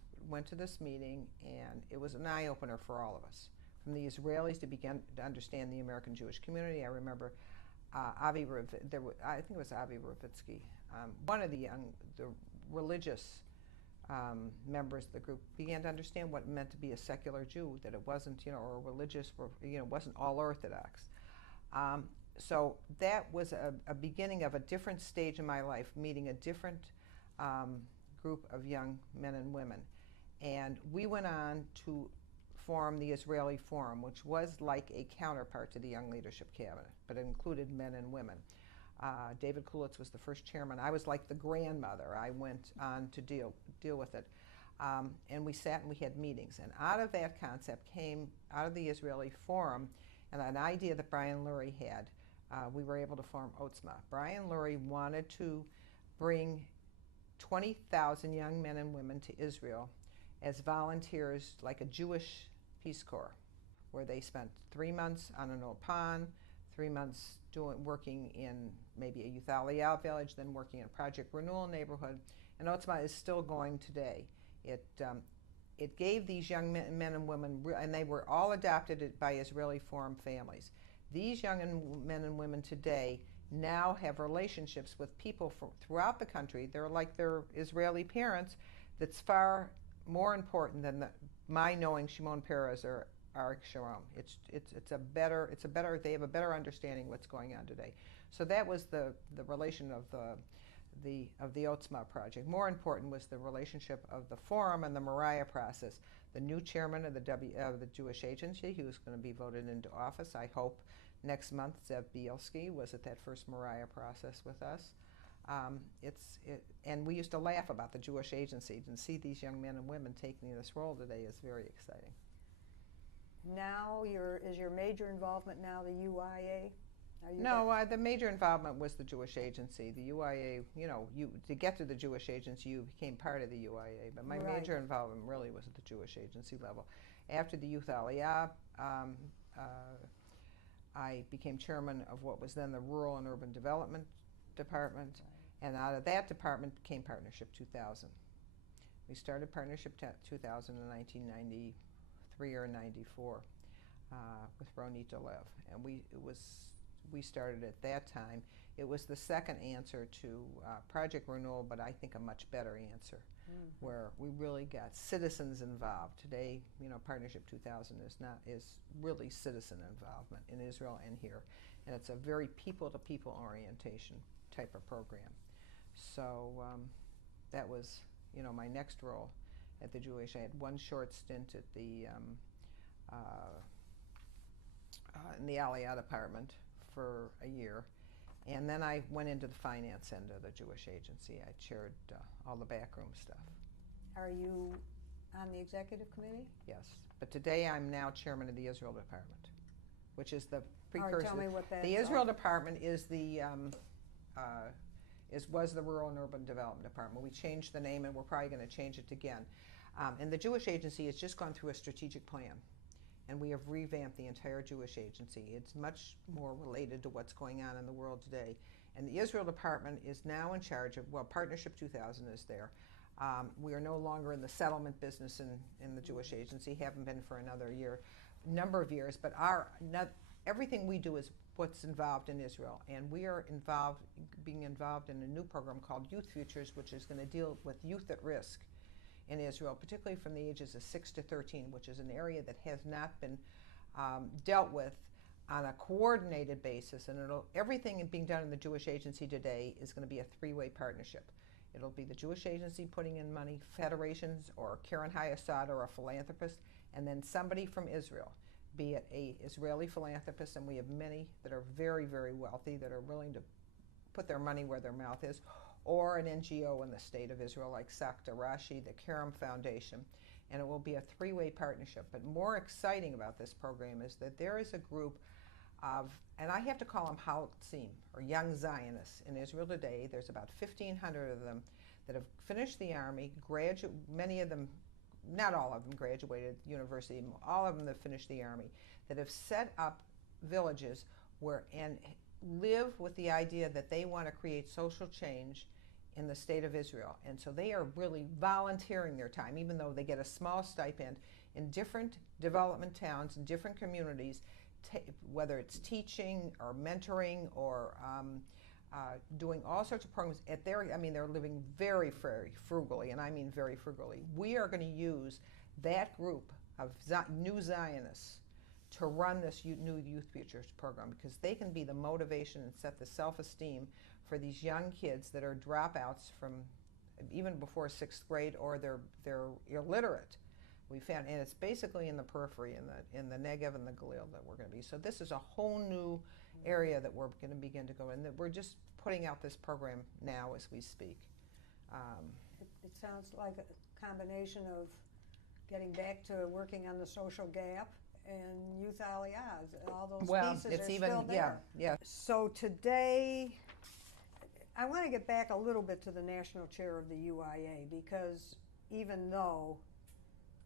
meeting, and it was an eye-opener for all of us. From the Israelis to begin to understand the American Jewish community. I remember I think it was Avi Ravitsky, one of the religious members of the group, began to understand what it meant to be a secular Jew, that it wasn't, or a religious, wasn't all Orthodox. So that was a beginning of a different stage in my life, meeting a different group of young men and women. And we went on to form the Israeli Forum, which was like a counterpart to the Young Leadership Cabinet, but it included men and women. David Kulitz was the first chairman. I was like the grandmother. I went on to deal with it. And we sat and we had meetings. And out of that concept came, out of the Israeli Forum, and an idea that Brian Lurie had, we were able to form Oatsma. Brian Lurie wanted to bring 20,000 young men and women to Israel as volunteers, like a Jewish Peace Corps, where they spent 3 months on an old pond, 3 months working in maybe a Youth Aliyah village, then working in Project Renewal neighborhood. And Oatsma is still going today. It gave these young men and women, and they were all adopted by Israeli Forum families. These young men and women today now have relationships with people throughout the country. They're like their Israeli parents. That's far more important than my knowing Shimon Peres or Arik Sharon. They have a better understanding of what's going on today. So that was the relation of the Oatsma project. More important was the relationship of the forum and the Moriah process. The new chairman of the Jewish Agency, who was going to be voted into office, I hope next month, Zev Bielski, was at that first Moriah process with us. And we used to laugh about the Jewish Agency, and see these young men and women taking this role today is very exciting. Now, is your major involvement now the UIA? No, the major involvement was the Jewish Agency. The UIA, to get to the Jewish Agency, you became part of the UIA, but my major involvement really was at the Jewish Agency level. After the Youth Aliyah, I became chairman of what was then the Rural and Urban Development Department, and out of that department came Partnership 2000. We started Partnership 2000 in 1993 or 94 with Ronita Lev, and we started at that time. It was the second answer to Project Renewal, but I think a much better answer, where we really got citizens involved. Today, Partnership 2000 is really citizen involvement in Israel and here, and it's a very people-to-people orientation type of program. So that was, my next role at the Jewish. I had one short stint at the in the Aliyah department for a year, and then I went into the finance end of the Jewish Agency. I chaired all the backroom stuff. Are you on the executive committee? Yes, but today I'm now chairman of the Israel department, which is the precursor. All right, tell me what that is. The Israel department is the was the Rural and Urban Development Department. We changed the name, and we're probably going to change it again. And the Jewish Agency has just gone through a strategic plan, and we have revamped the entire Jewish Agency. It's much more related to what's going on in the world today. And the Israel Department is now in charge of, Partnership 2000 is there. We are no longer in the settlement business in the Jewish Agency, haven't been for another number of years, but everything we do is what's involved in Israel. And we are being involved in a new program called Youth Futures, which is going to deal with youth at risk in Israel, particularly from the ages of 6 to 13, which is an area that has not been dealt with on a coordinated basis. And everything being done in the Jewish Agency today is going to be a three-way partnership. It'll be the Jewish Agency putting in money, federations, or Karen Hayasad, or a philanthropist, and then somebody from Israel, be it a Israeli philanthropist, and we have many that are very, very wealthy that are willing to put their money where their mouth is, or an NGO in the state of Israel like Sakta Rashi, the Kerem Foundation, and it will be a three-way partnership. But more exciting about this program is that there is a group of, and I have to call them Hautzim, or young Zionists in Israel today. There's about 1,500 of them that have finished the army, many of them, not all of them graduated university, all of them that finished the army, that have set up villages and live with the idea that they want to create social change in the state of Israel. And so they are really volunteering their time, even though they get a small stipend, in different development towns, in different communities, whether it's teaching or mentoring or doing all sorts of programs they're living very, very frugally, and I mean very frugally. We are going to use that group of new Zionists to run this new Youth Futures program, because they can be the motivation and set the self-esteem for these young kids that are dropouts from even before 6th grade, or they're illiterate. We found, and it's basically in the periphery, in the Negev and the Galil that we're going to be. So this is a whole new area that we're going to begin to go in. That we're just putting out this program now as we speak. It sounds like a combination of getting back to working on the social gap and Youth Aliyah. All those pieces are still there. Yeah. So today, I want to get back a little bit to the national chair of the UIA, because even though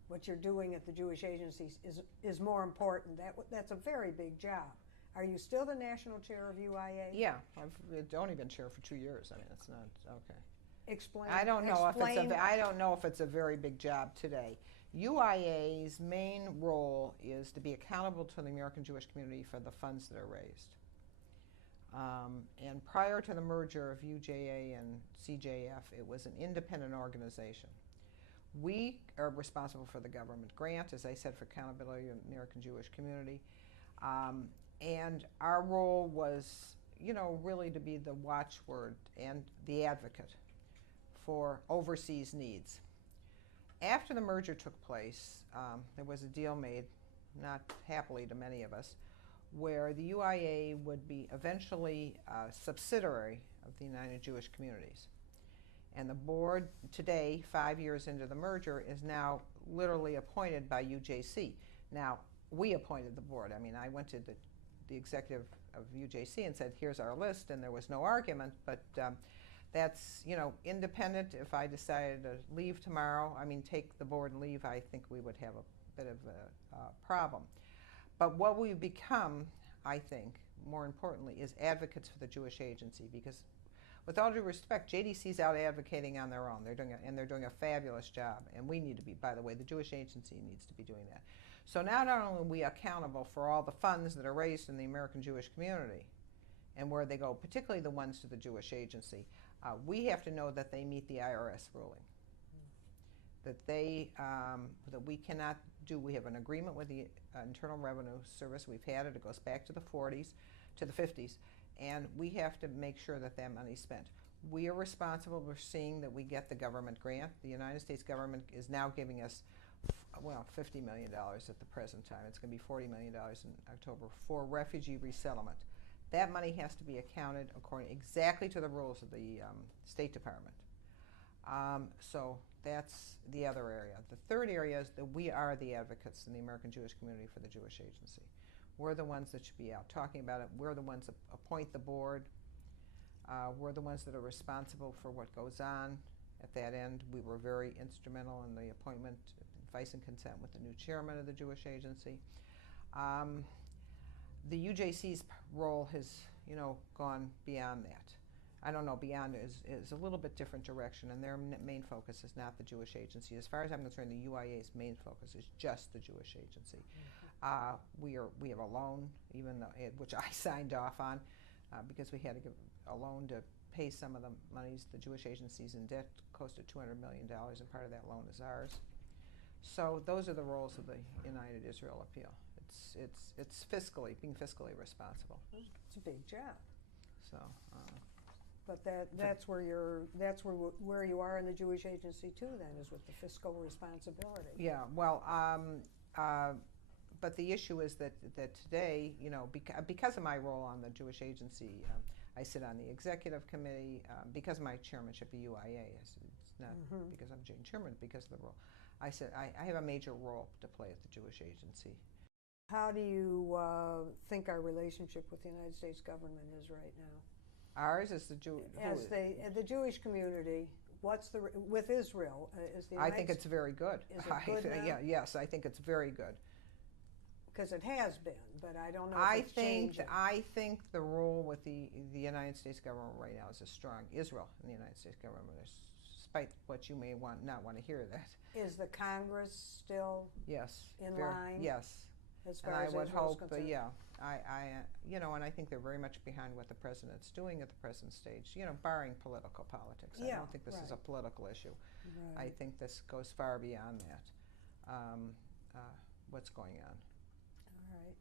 what you're doing at the Jewish Agencies is more important, that's a very big job. Are you still the national chair of UIA? Yeah, I've only been chair for 2 years. I mean, it's not okay. Explain. I don't know if it's a very big job today. UIA's main role is to be accountable to the American Jewish community for the funds that are raised. And prior to the merger of UJA and CJF, it was an independent organization. We are responsible for the government grant, as I said, for accountability of the American Jewish community. And our role was, really to be the watchword and the advocate for overseas needs. After the merger took place, there was a deal made, not happily to many of us, where the UIA would be eventually a subsidiary of the United Jewish Communities. And the board today, 5 years into the merger, is now literally appointed by UJC. Now, we appointed the board. I mean, I went to the executive of UJC and said, here's our list, and there was no argument, but that's, independent. If I decided to leave tomorrow, take the board and leave, I think we would have a bit of a problem. But what we've become, I think, more importantly, is advocates for the Jewish Agency, because with all due respect, JDC's out advocating on their own. They're doing a fabulous job, and we need to be, by the way, the Jewish Agency needs to be doing that. So now not only are we accountable for all the funds that are raised in the American Jewish community and where they go, particularly the ones to the Jewish Agency, we have to know that they meet the IRS ruling. That we cannot do. We have an agreement with the Internal Revenue Service. We've had it. It goes back to the 40s, to the 50s, and we have to make sure that that money's spent. We are responsible for seeing that we get the government grant. The United States government is now giving us, $50 million at the present time. It's going to be $40 million in October for refugee resettlement. That money has to be accounted according exactly to the rules of the State Department. So that's the other area. The third area is that we are the advocates in the American Jewish community for the Jewish Agency. We're the ones that should be out talking about it. We're the ones that appoint the board. We're the ones that are responsible for what goes on at that end. We were very instrumental in the appointment, advice and consent with the new chairman of the Jewish Agency. The UJC's role has, gone beyond that. I don't know, beyond is a little bit different direction, and their main focus is not the Jewish Agency. As far as I'm concerned, the UIA's main focus is just the Jewish Agency. We have a loan, which I signed off on, because we had to give a loan to pay some of the monies. The Jewish Agency's in debt, close to $200 million, and part of that loan is ours. So those are the roles of the United Israel Appeal. It's being fiscally responsible. It's a big job. So. But that's where you are in the Jewish Agency too. Then is with the fiscal responsibility. Yeah. Well, but the issue is that today, because of my role on the Jewish Agency, I sit on the executive committee. Because of my chairmanship of UIA, it's not because I'm chairman, because of the role. I have a major role to play at the Jewish Agency. How do you think our relationship with the United States government is right now? Ours is the Jewish community. What's with Israel? I think it's very good. Is it good now? Yeah, yes, I think it's very good. Because it has been, but I don't know if it's changing. I think the role with the United States government right now is a strong Israel and the United States government, despite what you may not want to hear that. Is the Congress still in line? Yes. As far as Israel's concerned? And I think they're very much behind what the president's doing at the present stage, barring political politics. I don't think this is a political issue. Right. I think this goes far beyond that, what's going on. All right,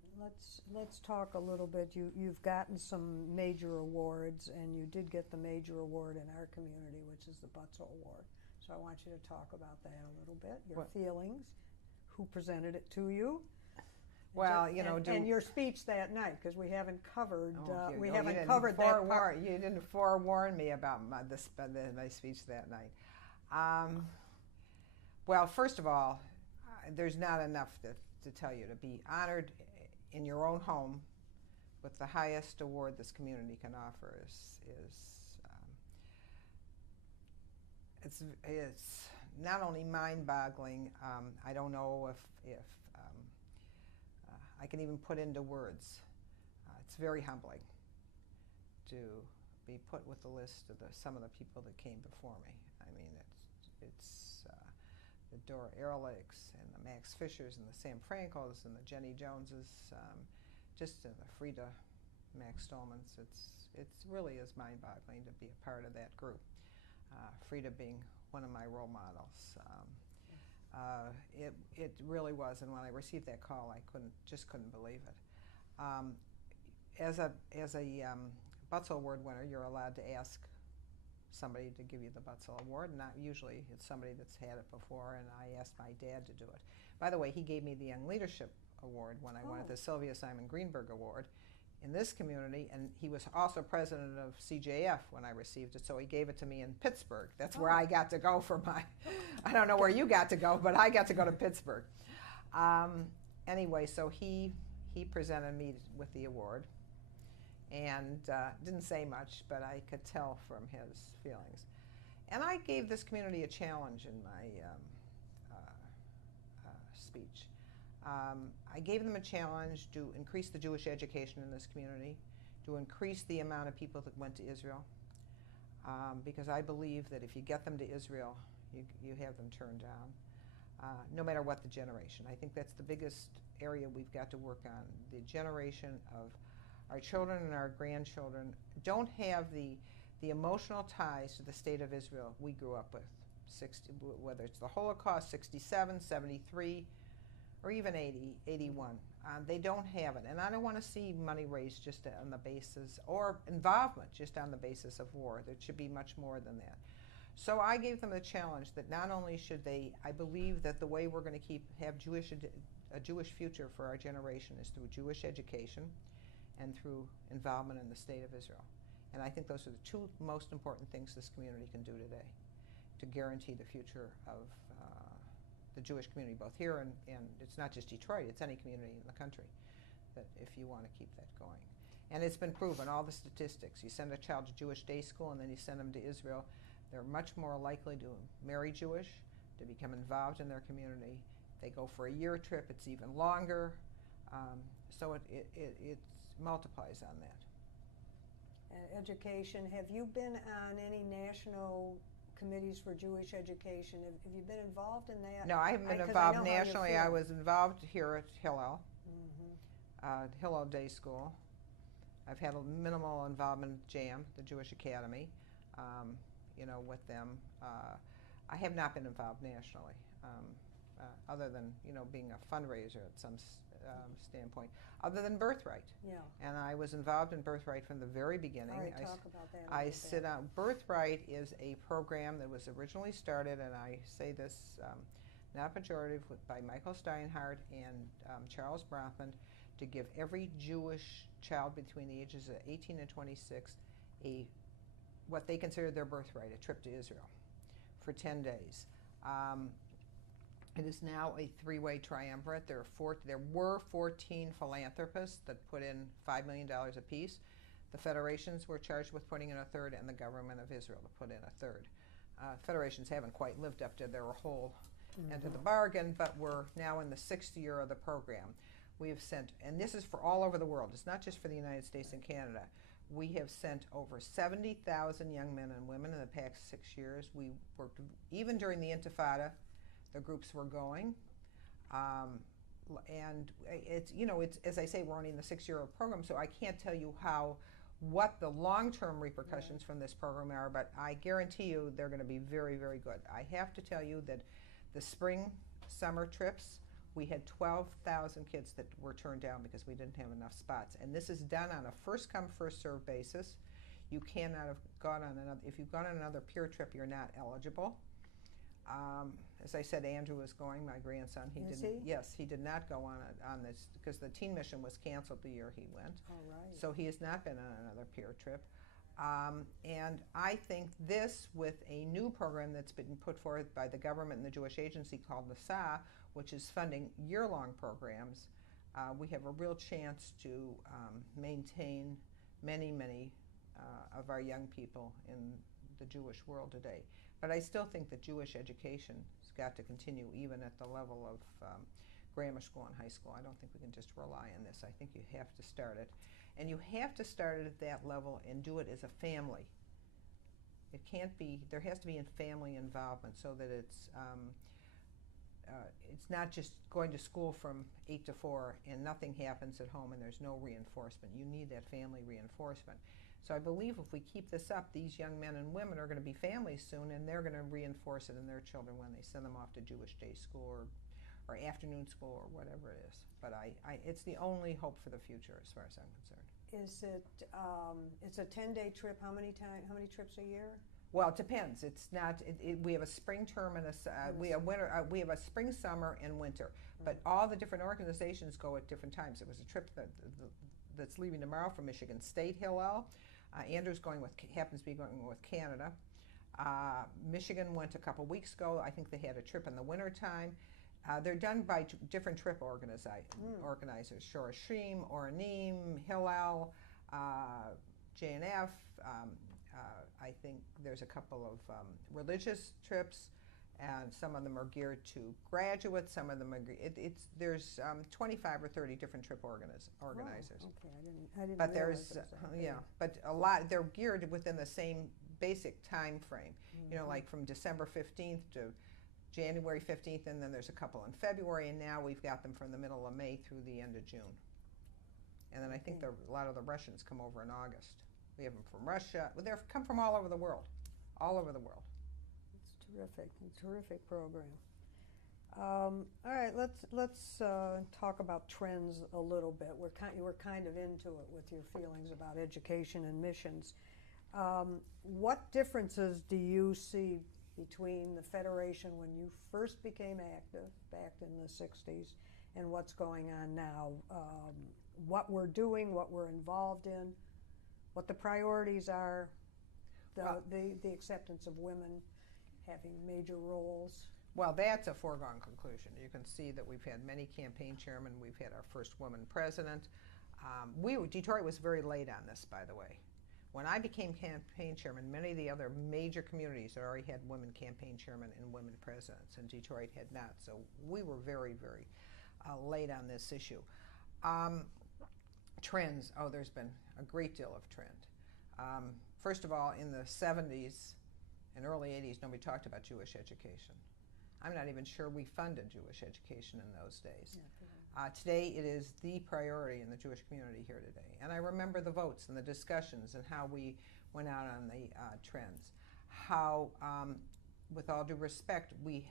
let's talk a little bit. You've gotten some major awards, and you did get the major award in our community, which is the Butzel Award. So I want you to talk about that a little bit, your feelings, who presented it to you. Well, and your speech that night, because we haven't covered that part. You didn't forewarn me about my speech that night. Well, first of all, there's not enough to tell you. To be honored in your own home with the highest award this community can offer it's not only mind-boggling. I don't know if I can even put into words. It's very humbling to be put with the list of some of the people that came before me. I mean, it's the Dora Ehrlichs and the Max Fishers and the Sam Frankos and the Jenny Joneses, just the Frida Max Stolmans. It really is mind-boggling to be a part of that group. Frida being one of my role models. It really was, and when I received that call, I couldn't believe it. As a Butzel Award winner, you're allowed to ask somebody to give you the Butzel Award. Not usually, it's somebody that's had it before, and I asked my dad to do it. By the way, he gave me the Young Leadership Award when I won the Sylvia Simon Greenberg Award in this community, and he was also president of CJF when I received it, so he gave it to me in Pittsburgh. That's where I got to go for my, I don't know where you got to go, but I got to go to Pittsburgh. Anyway, so he he presented me with the award, and didn't say much, but I could tell from his feelings. And I gave this community a challenge in my speech. I gave them a challenge to increase the Jewish education in this community, to increase the amount of people that went to Israel, because I believe that if you get them to Israel, you have them turned down, no matter what the generation. I think that's the biggest area we've got to work on. The generation of our children and our grandchildren don't have the emotional ties to the state of Israel we grew up with, whether it's the Holocaust, 67, 73, or even 80, 81. They don't have it. And I don't want to see money raised just on the basis, or involvement just on the basis of war. There should be much more than that. So I gave them a challenge that not only should they, I believe that the way we're going to have a Jewish future for our generation is through Jewish education and through involvement in the state of Israel. And I think those are the two most important things this community can do today to guarantee the future of the Jewish community, both here and it's not just Detroit, it's any community in the country, that if you want to keep that going. And it's been proven, all the statistics. You send a child to Jewish day school and then you send them to Israel, they're much more likely to marry Jewish, to become involved in their community. They go for a year trip, it's even longer. So it multiplies on that. Education, have you been on any national committees for Jewish education? Have you been involved in that? No, I haven't been involved nationally. I was involved here at Hillel, Hillel Day School. I've had a minimal involvement with JAM, the Jewish Academy, with them. I have not been involved nationally, other than, being a fundraiser at some standpoint, other than Birthright. Yeah. And I was involved in Birthright from the very beginning. All right, talk about that. I sit on Birthright is a program that was originally started, and I say this not pejorative, by Michael Steinhardt and Charles Bronfman, to give every Jewish child between the ages of 18 and 26 what they consider their birthright, a trip to Israel for 10 days. It is now a three-way triumvirate. There were 14 philanthropists that put in $5 million apiece. The federations were charged with putting in a third, and the government of Israel to put in a third. Federations haven't quite lived up to their whole end of the bargain, but we're now in the 6th year of the program. We have sent, and this is for all over the world, it's not just for the United States and Canada. We have sent over 70,000 young men and women in the past 6 years. We worked, even during the Intifada, the groups were going, and it's, as I say, we're only in the 6th year of the program, so I can't tell you what the long-term repercussions from this program are, but I guarantee you they're going to be very, very good. I have to tell you that the spring, summer trips, we had 12,000 kids that were turned down because we didn't have enough spots, and this is done on a first-come, first-served basis. You cannot have gone on another, if you've gone on another peer trip, you're not eligible. As I said, Andrew was going, my grandson. Yes, he did not go on this because the teen mission was canceled the year he went. All right. So he has not been on another peer trip. And I think this, with a new program that's been put forth by the government and the Jewish agency called NASA, which is funding year-long programs, we have a real chance to maintain many, many of our young people in the Jewish world today. But I still think that Jewish education has got to continue even at the level of grammar school and high school. I don't think we can just rely on this. I think you have to start it. And you have to start it at that level and do it as a family. It can't be, there has to be a family involvement so that it's not just going to school from 8 to 4 and nothing happens at home and there's no reinforcement. You need that family reinforcement. So I believe if we keep this up, these young men and women are going to be families soon, and they're going to reinforce it in their children when they send them off to Jewish day school or afternoon school or whatever it is. But it's the only hope for the future as far as I'm concerned. Is it, it's a 10-day trip, how many trips a year? Well, it depends. It's not, we have a spring term and we have winter, we have a spring, summer, and winter. But all the different organizations go at different times. There was a trip that's leaving tomorrow from Michigan State Hillel. Andrew's happens to be going with Canada. Michigan went a couple weeks ago. I think they had a trip in the wintertime. They're done by different trip organizers, Shorashim, Oranim, Hillel, JNF. I think there's a couple of religious trips, and some of them are geared to graduates. Some of them are there's 25 or 30 different trip organizers. Oh, okay, I didn't. But realize there's that. but a lot, they're geared within the same basic time frame. Mm-hmm. You know, like from December 15th to January 15th, and then there's a couple in February, and now we've got them from the middle of May through the end of June. And then I think a lot of the Russians come over in August. We have them from Russia. Well, they've come from all over the world, all over the world. It's terrific, a terrific program. All right, let's talk about trends a little bit. You were kind of into it with your feelings about education and missions. What differences do you see between the Federation when you first became active back in the 60s and what's going on now? What we're doing, what we're involved in, what the priorities are, the acceptance of women having major roles. Well, that's a foregone conclusion. You can see that we've had many campaign chairmen. We've had our first woman president. Detroit was very late on this, by the way. When I became campaign chairman, many of the other major communities had already had women campaign chairmen and women presidents, and Detroit had not. So we were very, very late on this issue. Trends, there's been a great deal of trend. First of all, in the 70s and early 80s, nobody talked about Jewish education. I'm not even sure we funded Jewish education in those days. Today, it is the priority in the Jewish community here today. And I remember the votes and the discussions and how we went out on the trends. How, with all due respect, we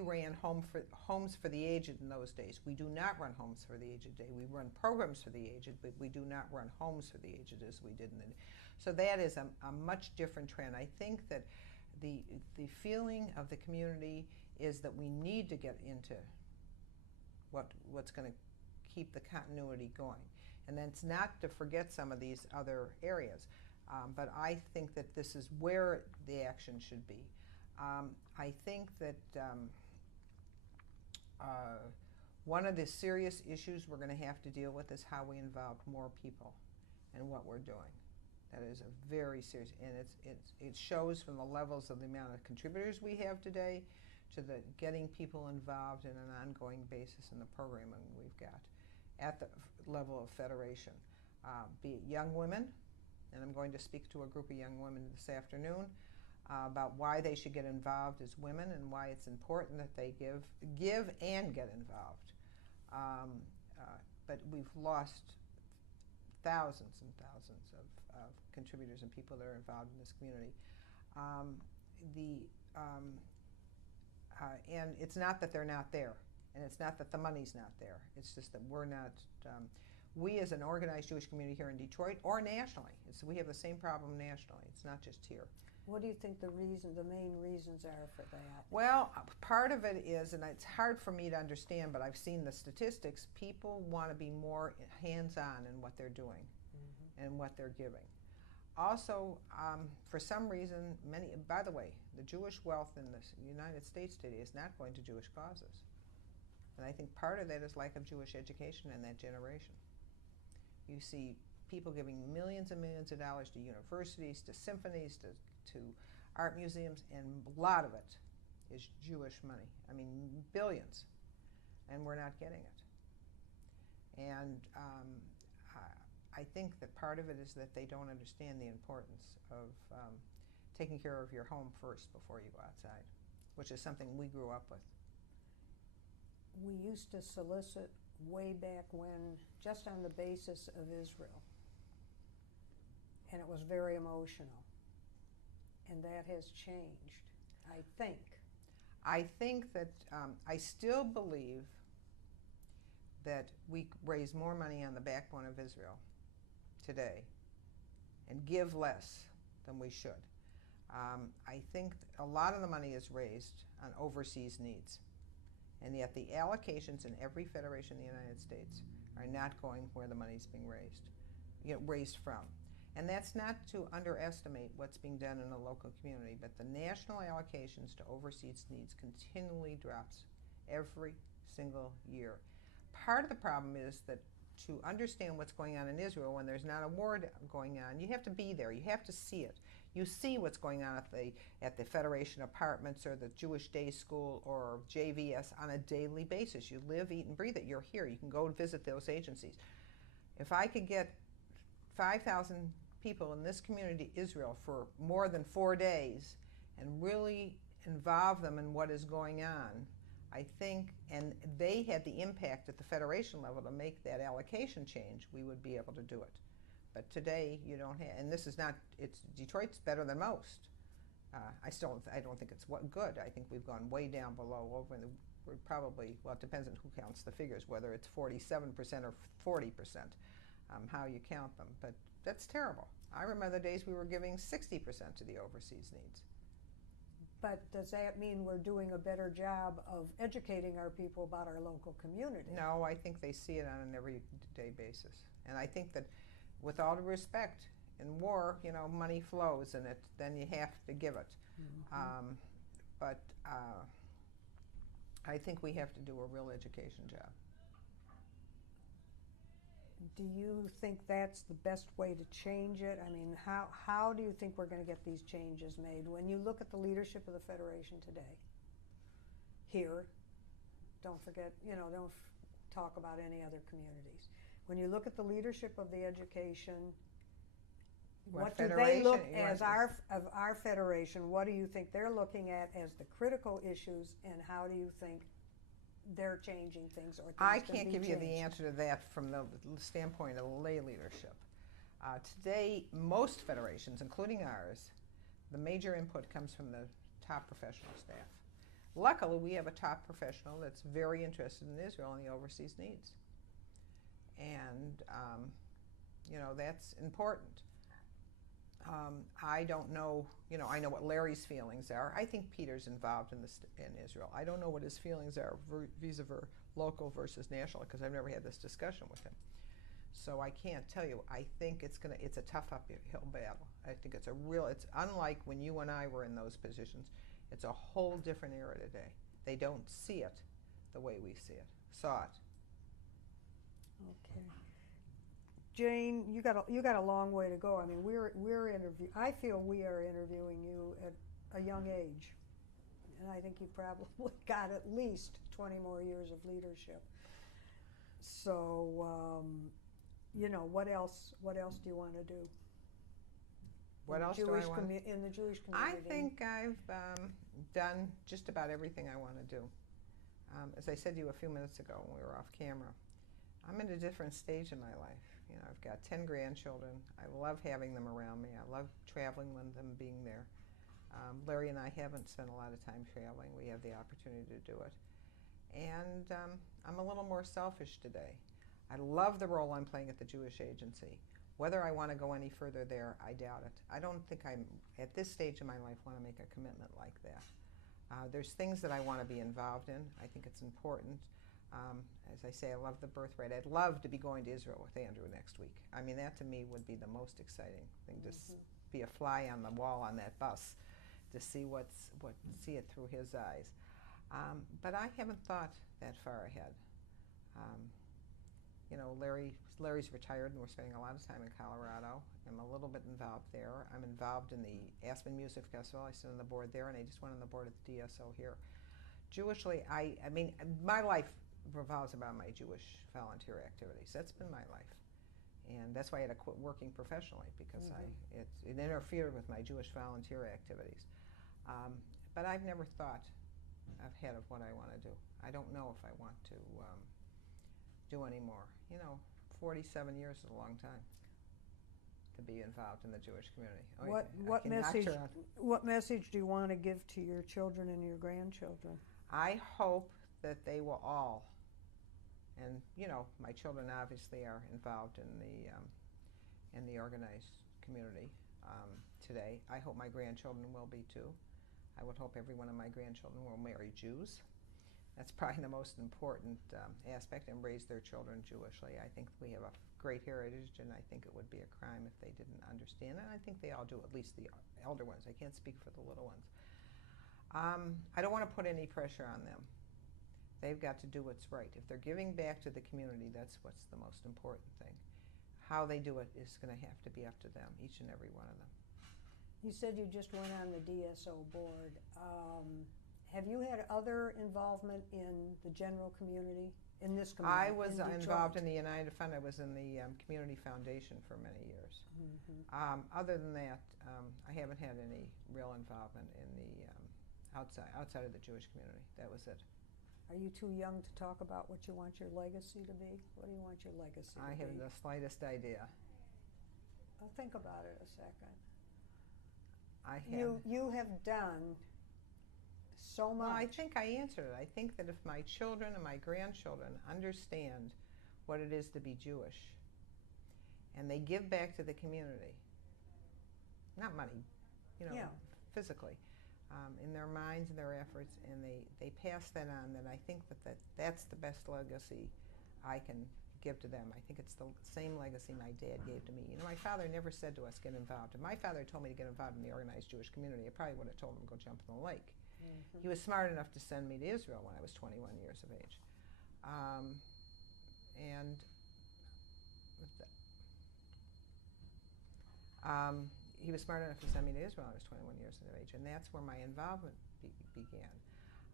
ran homes for the aged in those days. We do not run homes for the aged today. We run programs for the aged, but we do not run homes for the aged as we did in the. So that is a much different trend. I think that the feeling of the community is that we need to get into what's going to keep the continuity going. And that's not to forget some of these other areas, but I think that this is where the action should be. I think that one of the serious issues we're going to have to deal with is how we involve more people in what we're doing. That is a very serious, and it shows from the levels of the amount of contributors we have today to the getting people involved in an ongoing basis in the programming we've got at the level of Federation. Be it young women, and I'm going to speak to a group of young women this afternoon about why they should get involved as women and why it's important that they give and get involved. But we've lost thousands and thousands of contributors and people that are involved in this community. And it's not that they're not there, and it's not that the money's not there. It's just that we're not, we as an organized Jewish community here in Detroit or nationally, we have the same problem nationally. It's not just here. What do you think the main reasons are for that? Well, part of it is, and it's hard for me to understand, but I've seen the statistics, people want to be more hands-on in what they're doing and what they're giving. Also, for some reason, by the way, the Jewish wealth in the United States today is not going to Jewish causes. And I think part of that is lack of Jewish education in that generation. You see people giving millions and millions of dollars to universities, to symphonies, to art museums, and a lot of it is Jewish money. I mean, billions, and we're not getting it. And I think that part of it is that they don't understand the importance of taking care of your home first before you go outside, which is something we grew up with. We used to solicit way back when, just on the basis of Israel, and it was very emotional, and that has changed, I think. I think that I still believe that we raise more money on the backbone of Israel today and give less than we should. I think a lot of the money is raised on overseas needs, and yet the allocations in every federation in the United States are not going where the money's being raised from. And that's not to underestimate what's being done in a local community, but the national allocations to overseas needs continually drops every single year. Part of the problem is that to understand what's going on in Israel when there's not a war going on, you have to be there. You have to see it. You see what's going on at the Federation Apartments or the Jewish Day School or JVS on a daily basis. You live, eat, and breathe it. You're here. You can go and visit those agencies. If I could get 5,000 people in this community, Israel, for more than 4 days and really involve them in what is going on, I think, and they had the impact at the federation level to make that allocation change, we would be able to do it. But today you don't have, and this is not, Detroit's better than most. I don't think it's good. I think we've gone way down below. We're probably, well, it depends on who counts the figures, whether it's 47% or 40%, how you count them. But that's terrible. I remember the days we were giving 60% to the overseas needs. But does that mean we're doing a better job of educating our people about our local community? No, I think they see it on an everyday basis. And I think that with all due respect, in war, money flows and then you have to give it. Mm-hmm. But I think we have to do a real education job. Do you think that's the best way to change it? I mean, how do you think we're going to get these changes made? When you look at the leadership of the Federation today, here, don't forget, don't talk about any other communities. When you look at the leadership of the education, what do they look as of our Federation? What do you think they're looking at as the critical issues, and how do you think they're changing things, or things I can can't be give you the changed? answer to that from the standpoint of lay leadership. Today, most federations, including ours, the major input comes from the top professional staff. Luckily, we have a top professional that's very interested in Israel and the overseas needs. And, that's important. I don't know, I know what Larry's feelings are. I think Peter's involved in Israel. I don't know what his feelings are vis-a-vis local versus national, because I've never had this discussion with him. So I can't tell you. I think it's a tough uphill battle. I think it's unlike when you and I were in those positions. It's a whole different era today. They don't see it the way we saw it. Okay. Jane, you got a long way to go. I mean, I feel we are interviewing you at a young age, and I think you probably got at least 20 more years of leadership. So, what else do you want to do? What else do I want to do? In the Jewish community? I think I've done just about everything I want to do. As I said to you a few minutes ago when we were off camera, I'm in a different stage in my life. I've got 10 grandchildren. I love having them around me. I love traveling with them, being there. Larry and I haven't spent a lot of time traveling. We have the opportunity to do it. And I'm a little more selfish today. I love the role I'm playing at the Jewish Agency. Whether I want to go any further there, I doubt it. I don't think I'm, at this stage in my life, want to make a commitment like that. There's things that I want to be involved in. I think it's important. As I say, I love the Birthright. I'd love to be going to Israel with Andrew next week. I mean, that to me would be the most exciting thing, to be a fly on the wall on that bus, to see see it through his eyes. But I haven't thought that far ahead. Larry's retired, and we're spending a lot of time in Colorado. I'm a little bit involved there. I'm involved in the Aspen Music Festival. I sit on the board there, and I just went on the board at the DSO here. Jewishly, I mean, my life revolves about my Jewish volunteer activities. That's been my life. And that's why I had to quit working professionally, because it interfered with my Jewish volunteer activities. But I've never thought ahead of what I want to do. I don't know if I want to do any more. 47 years is a long time to be involved in the Jewish community. What message do you want to give to your children and your grandchildren? I hope that they will all, and my children obviously are involved in the organized community today. I hope my grandchildren will be too. I would hope every one of my grandchildren will marry Jews. That's probably the most important aspect, and raise their children Jewishly. I think we have a great heritage, and I think it would be a crime if they didn't understand it. And I think they all do, at least the elder ones. I can't speak for the little ones. I don't want to put any pressure on them. They've got to do what's right. If they're giving back to the community, that's what's the most important thing. How they do it is going to have to be up to them, each and every one of them. You said you just went on the DSO board. Have you had other involvement in the general community, in this community? I was involved in the United Fund. I was in the Community Foundation for many years. Mm-hmm. Other than that, I haven't had any real involvement in the outside of the Jewish community. That was it. Are you too young to talk about what you want your legacy to be? What do you want your legacy to be? I haven't the slightest idea. I'll think about it a second. I have. You have done so much. Well, I think I answered it. I think that if my children and my grandchildren understand what it is to be Jewish, and they give back to the community, not money, physically, in their minds and their efforts, and they pass that on, then I think that's the best legacy I can give to them. I think it's the same legacy my dad gave to me. My father never said to us, get involved. If my father told me to get involved in the organized Jewish community, I probably would have told him to go jump in the lake. Mm-hmm. He was smart enough to send me to Israel when I was 21 years of age. He was smart enough to send me to Israel when I was 21 years of age, and that's where my involvement began.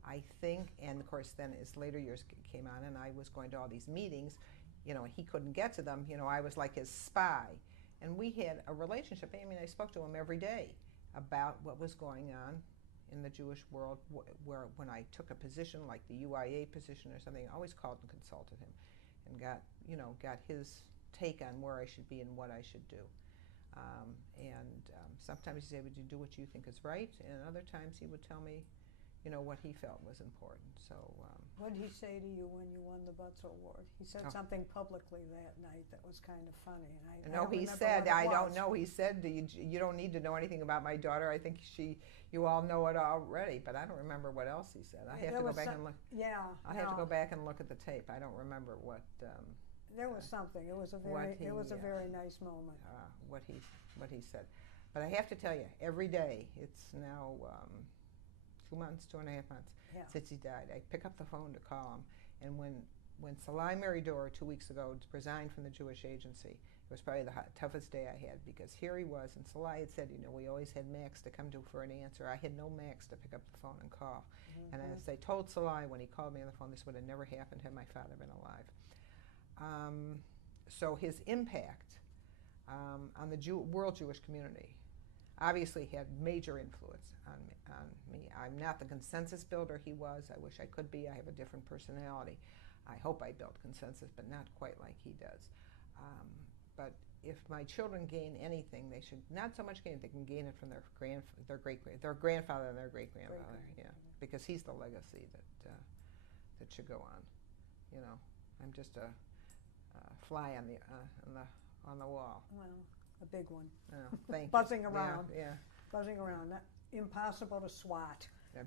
I think, and of course then as later years came on and I was going to all these meetings, he couldn't get to them, I was like his spy. And we had a relationship. I mean, I spoke to him every day about what was going on in the Jewish world, where when I took a position like the UIA position or something, I always called and consulted him and got his take on where I should be and what I should do. Sometimes he's able to do what you think is right, and other times he would tell me, what he felt was important. So, what did he say to you when you won the Butts Award? He said something publicly that night that was kind of funny. And he said, I don't know. He said, you don't need to know anything about my daughter. I think you all know it already. But I don't remember what else he said. I have to go back and look. Yeah. I have to go back and look at the tape. I don't remember what. There was something. It was a very nice moment. What he said. But I have to tell you, every day, it's now 2.5 months since he died, I pick up the phone to call him. And when Salai Meridor 2 weeks ago resigned from the Jewish Agency, it was probably the toughest day I had, because here he was, and Salai had said, we always had Max to come to for an answer. I had no Max to pick up the phone and call. Mm-hmm. And as I told Salai when he called me on the phone, this would have never happened had my father been alive. So his impact on the world Jewish community obviously had major influence on me. I'm not the consensus builder he was. I wish I could be. I have a different personality. I hope I built consensus, but not quite like he does. But if my children gain anything, they should not so much gain it, they can gain it from their grandfather and their great-grandfather, because he's the legacy that should go on. I'm just a fly on the wall. Well, a big one. Oh, thank you. Buzzing around. Yeah. Buzzing around. Impossible to swat. Yep.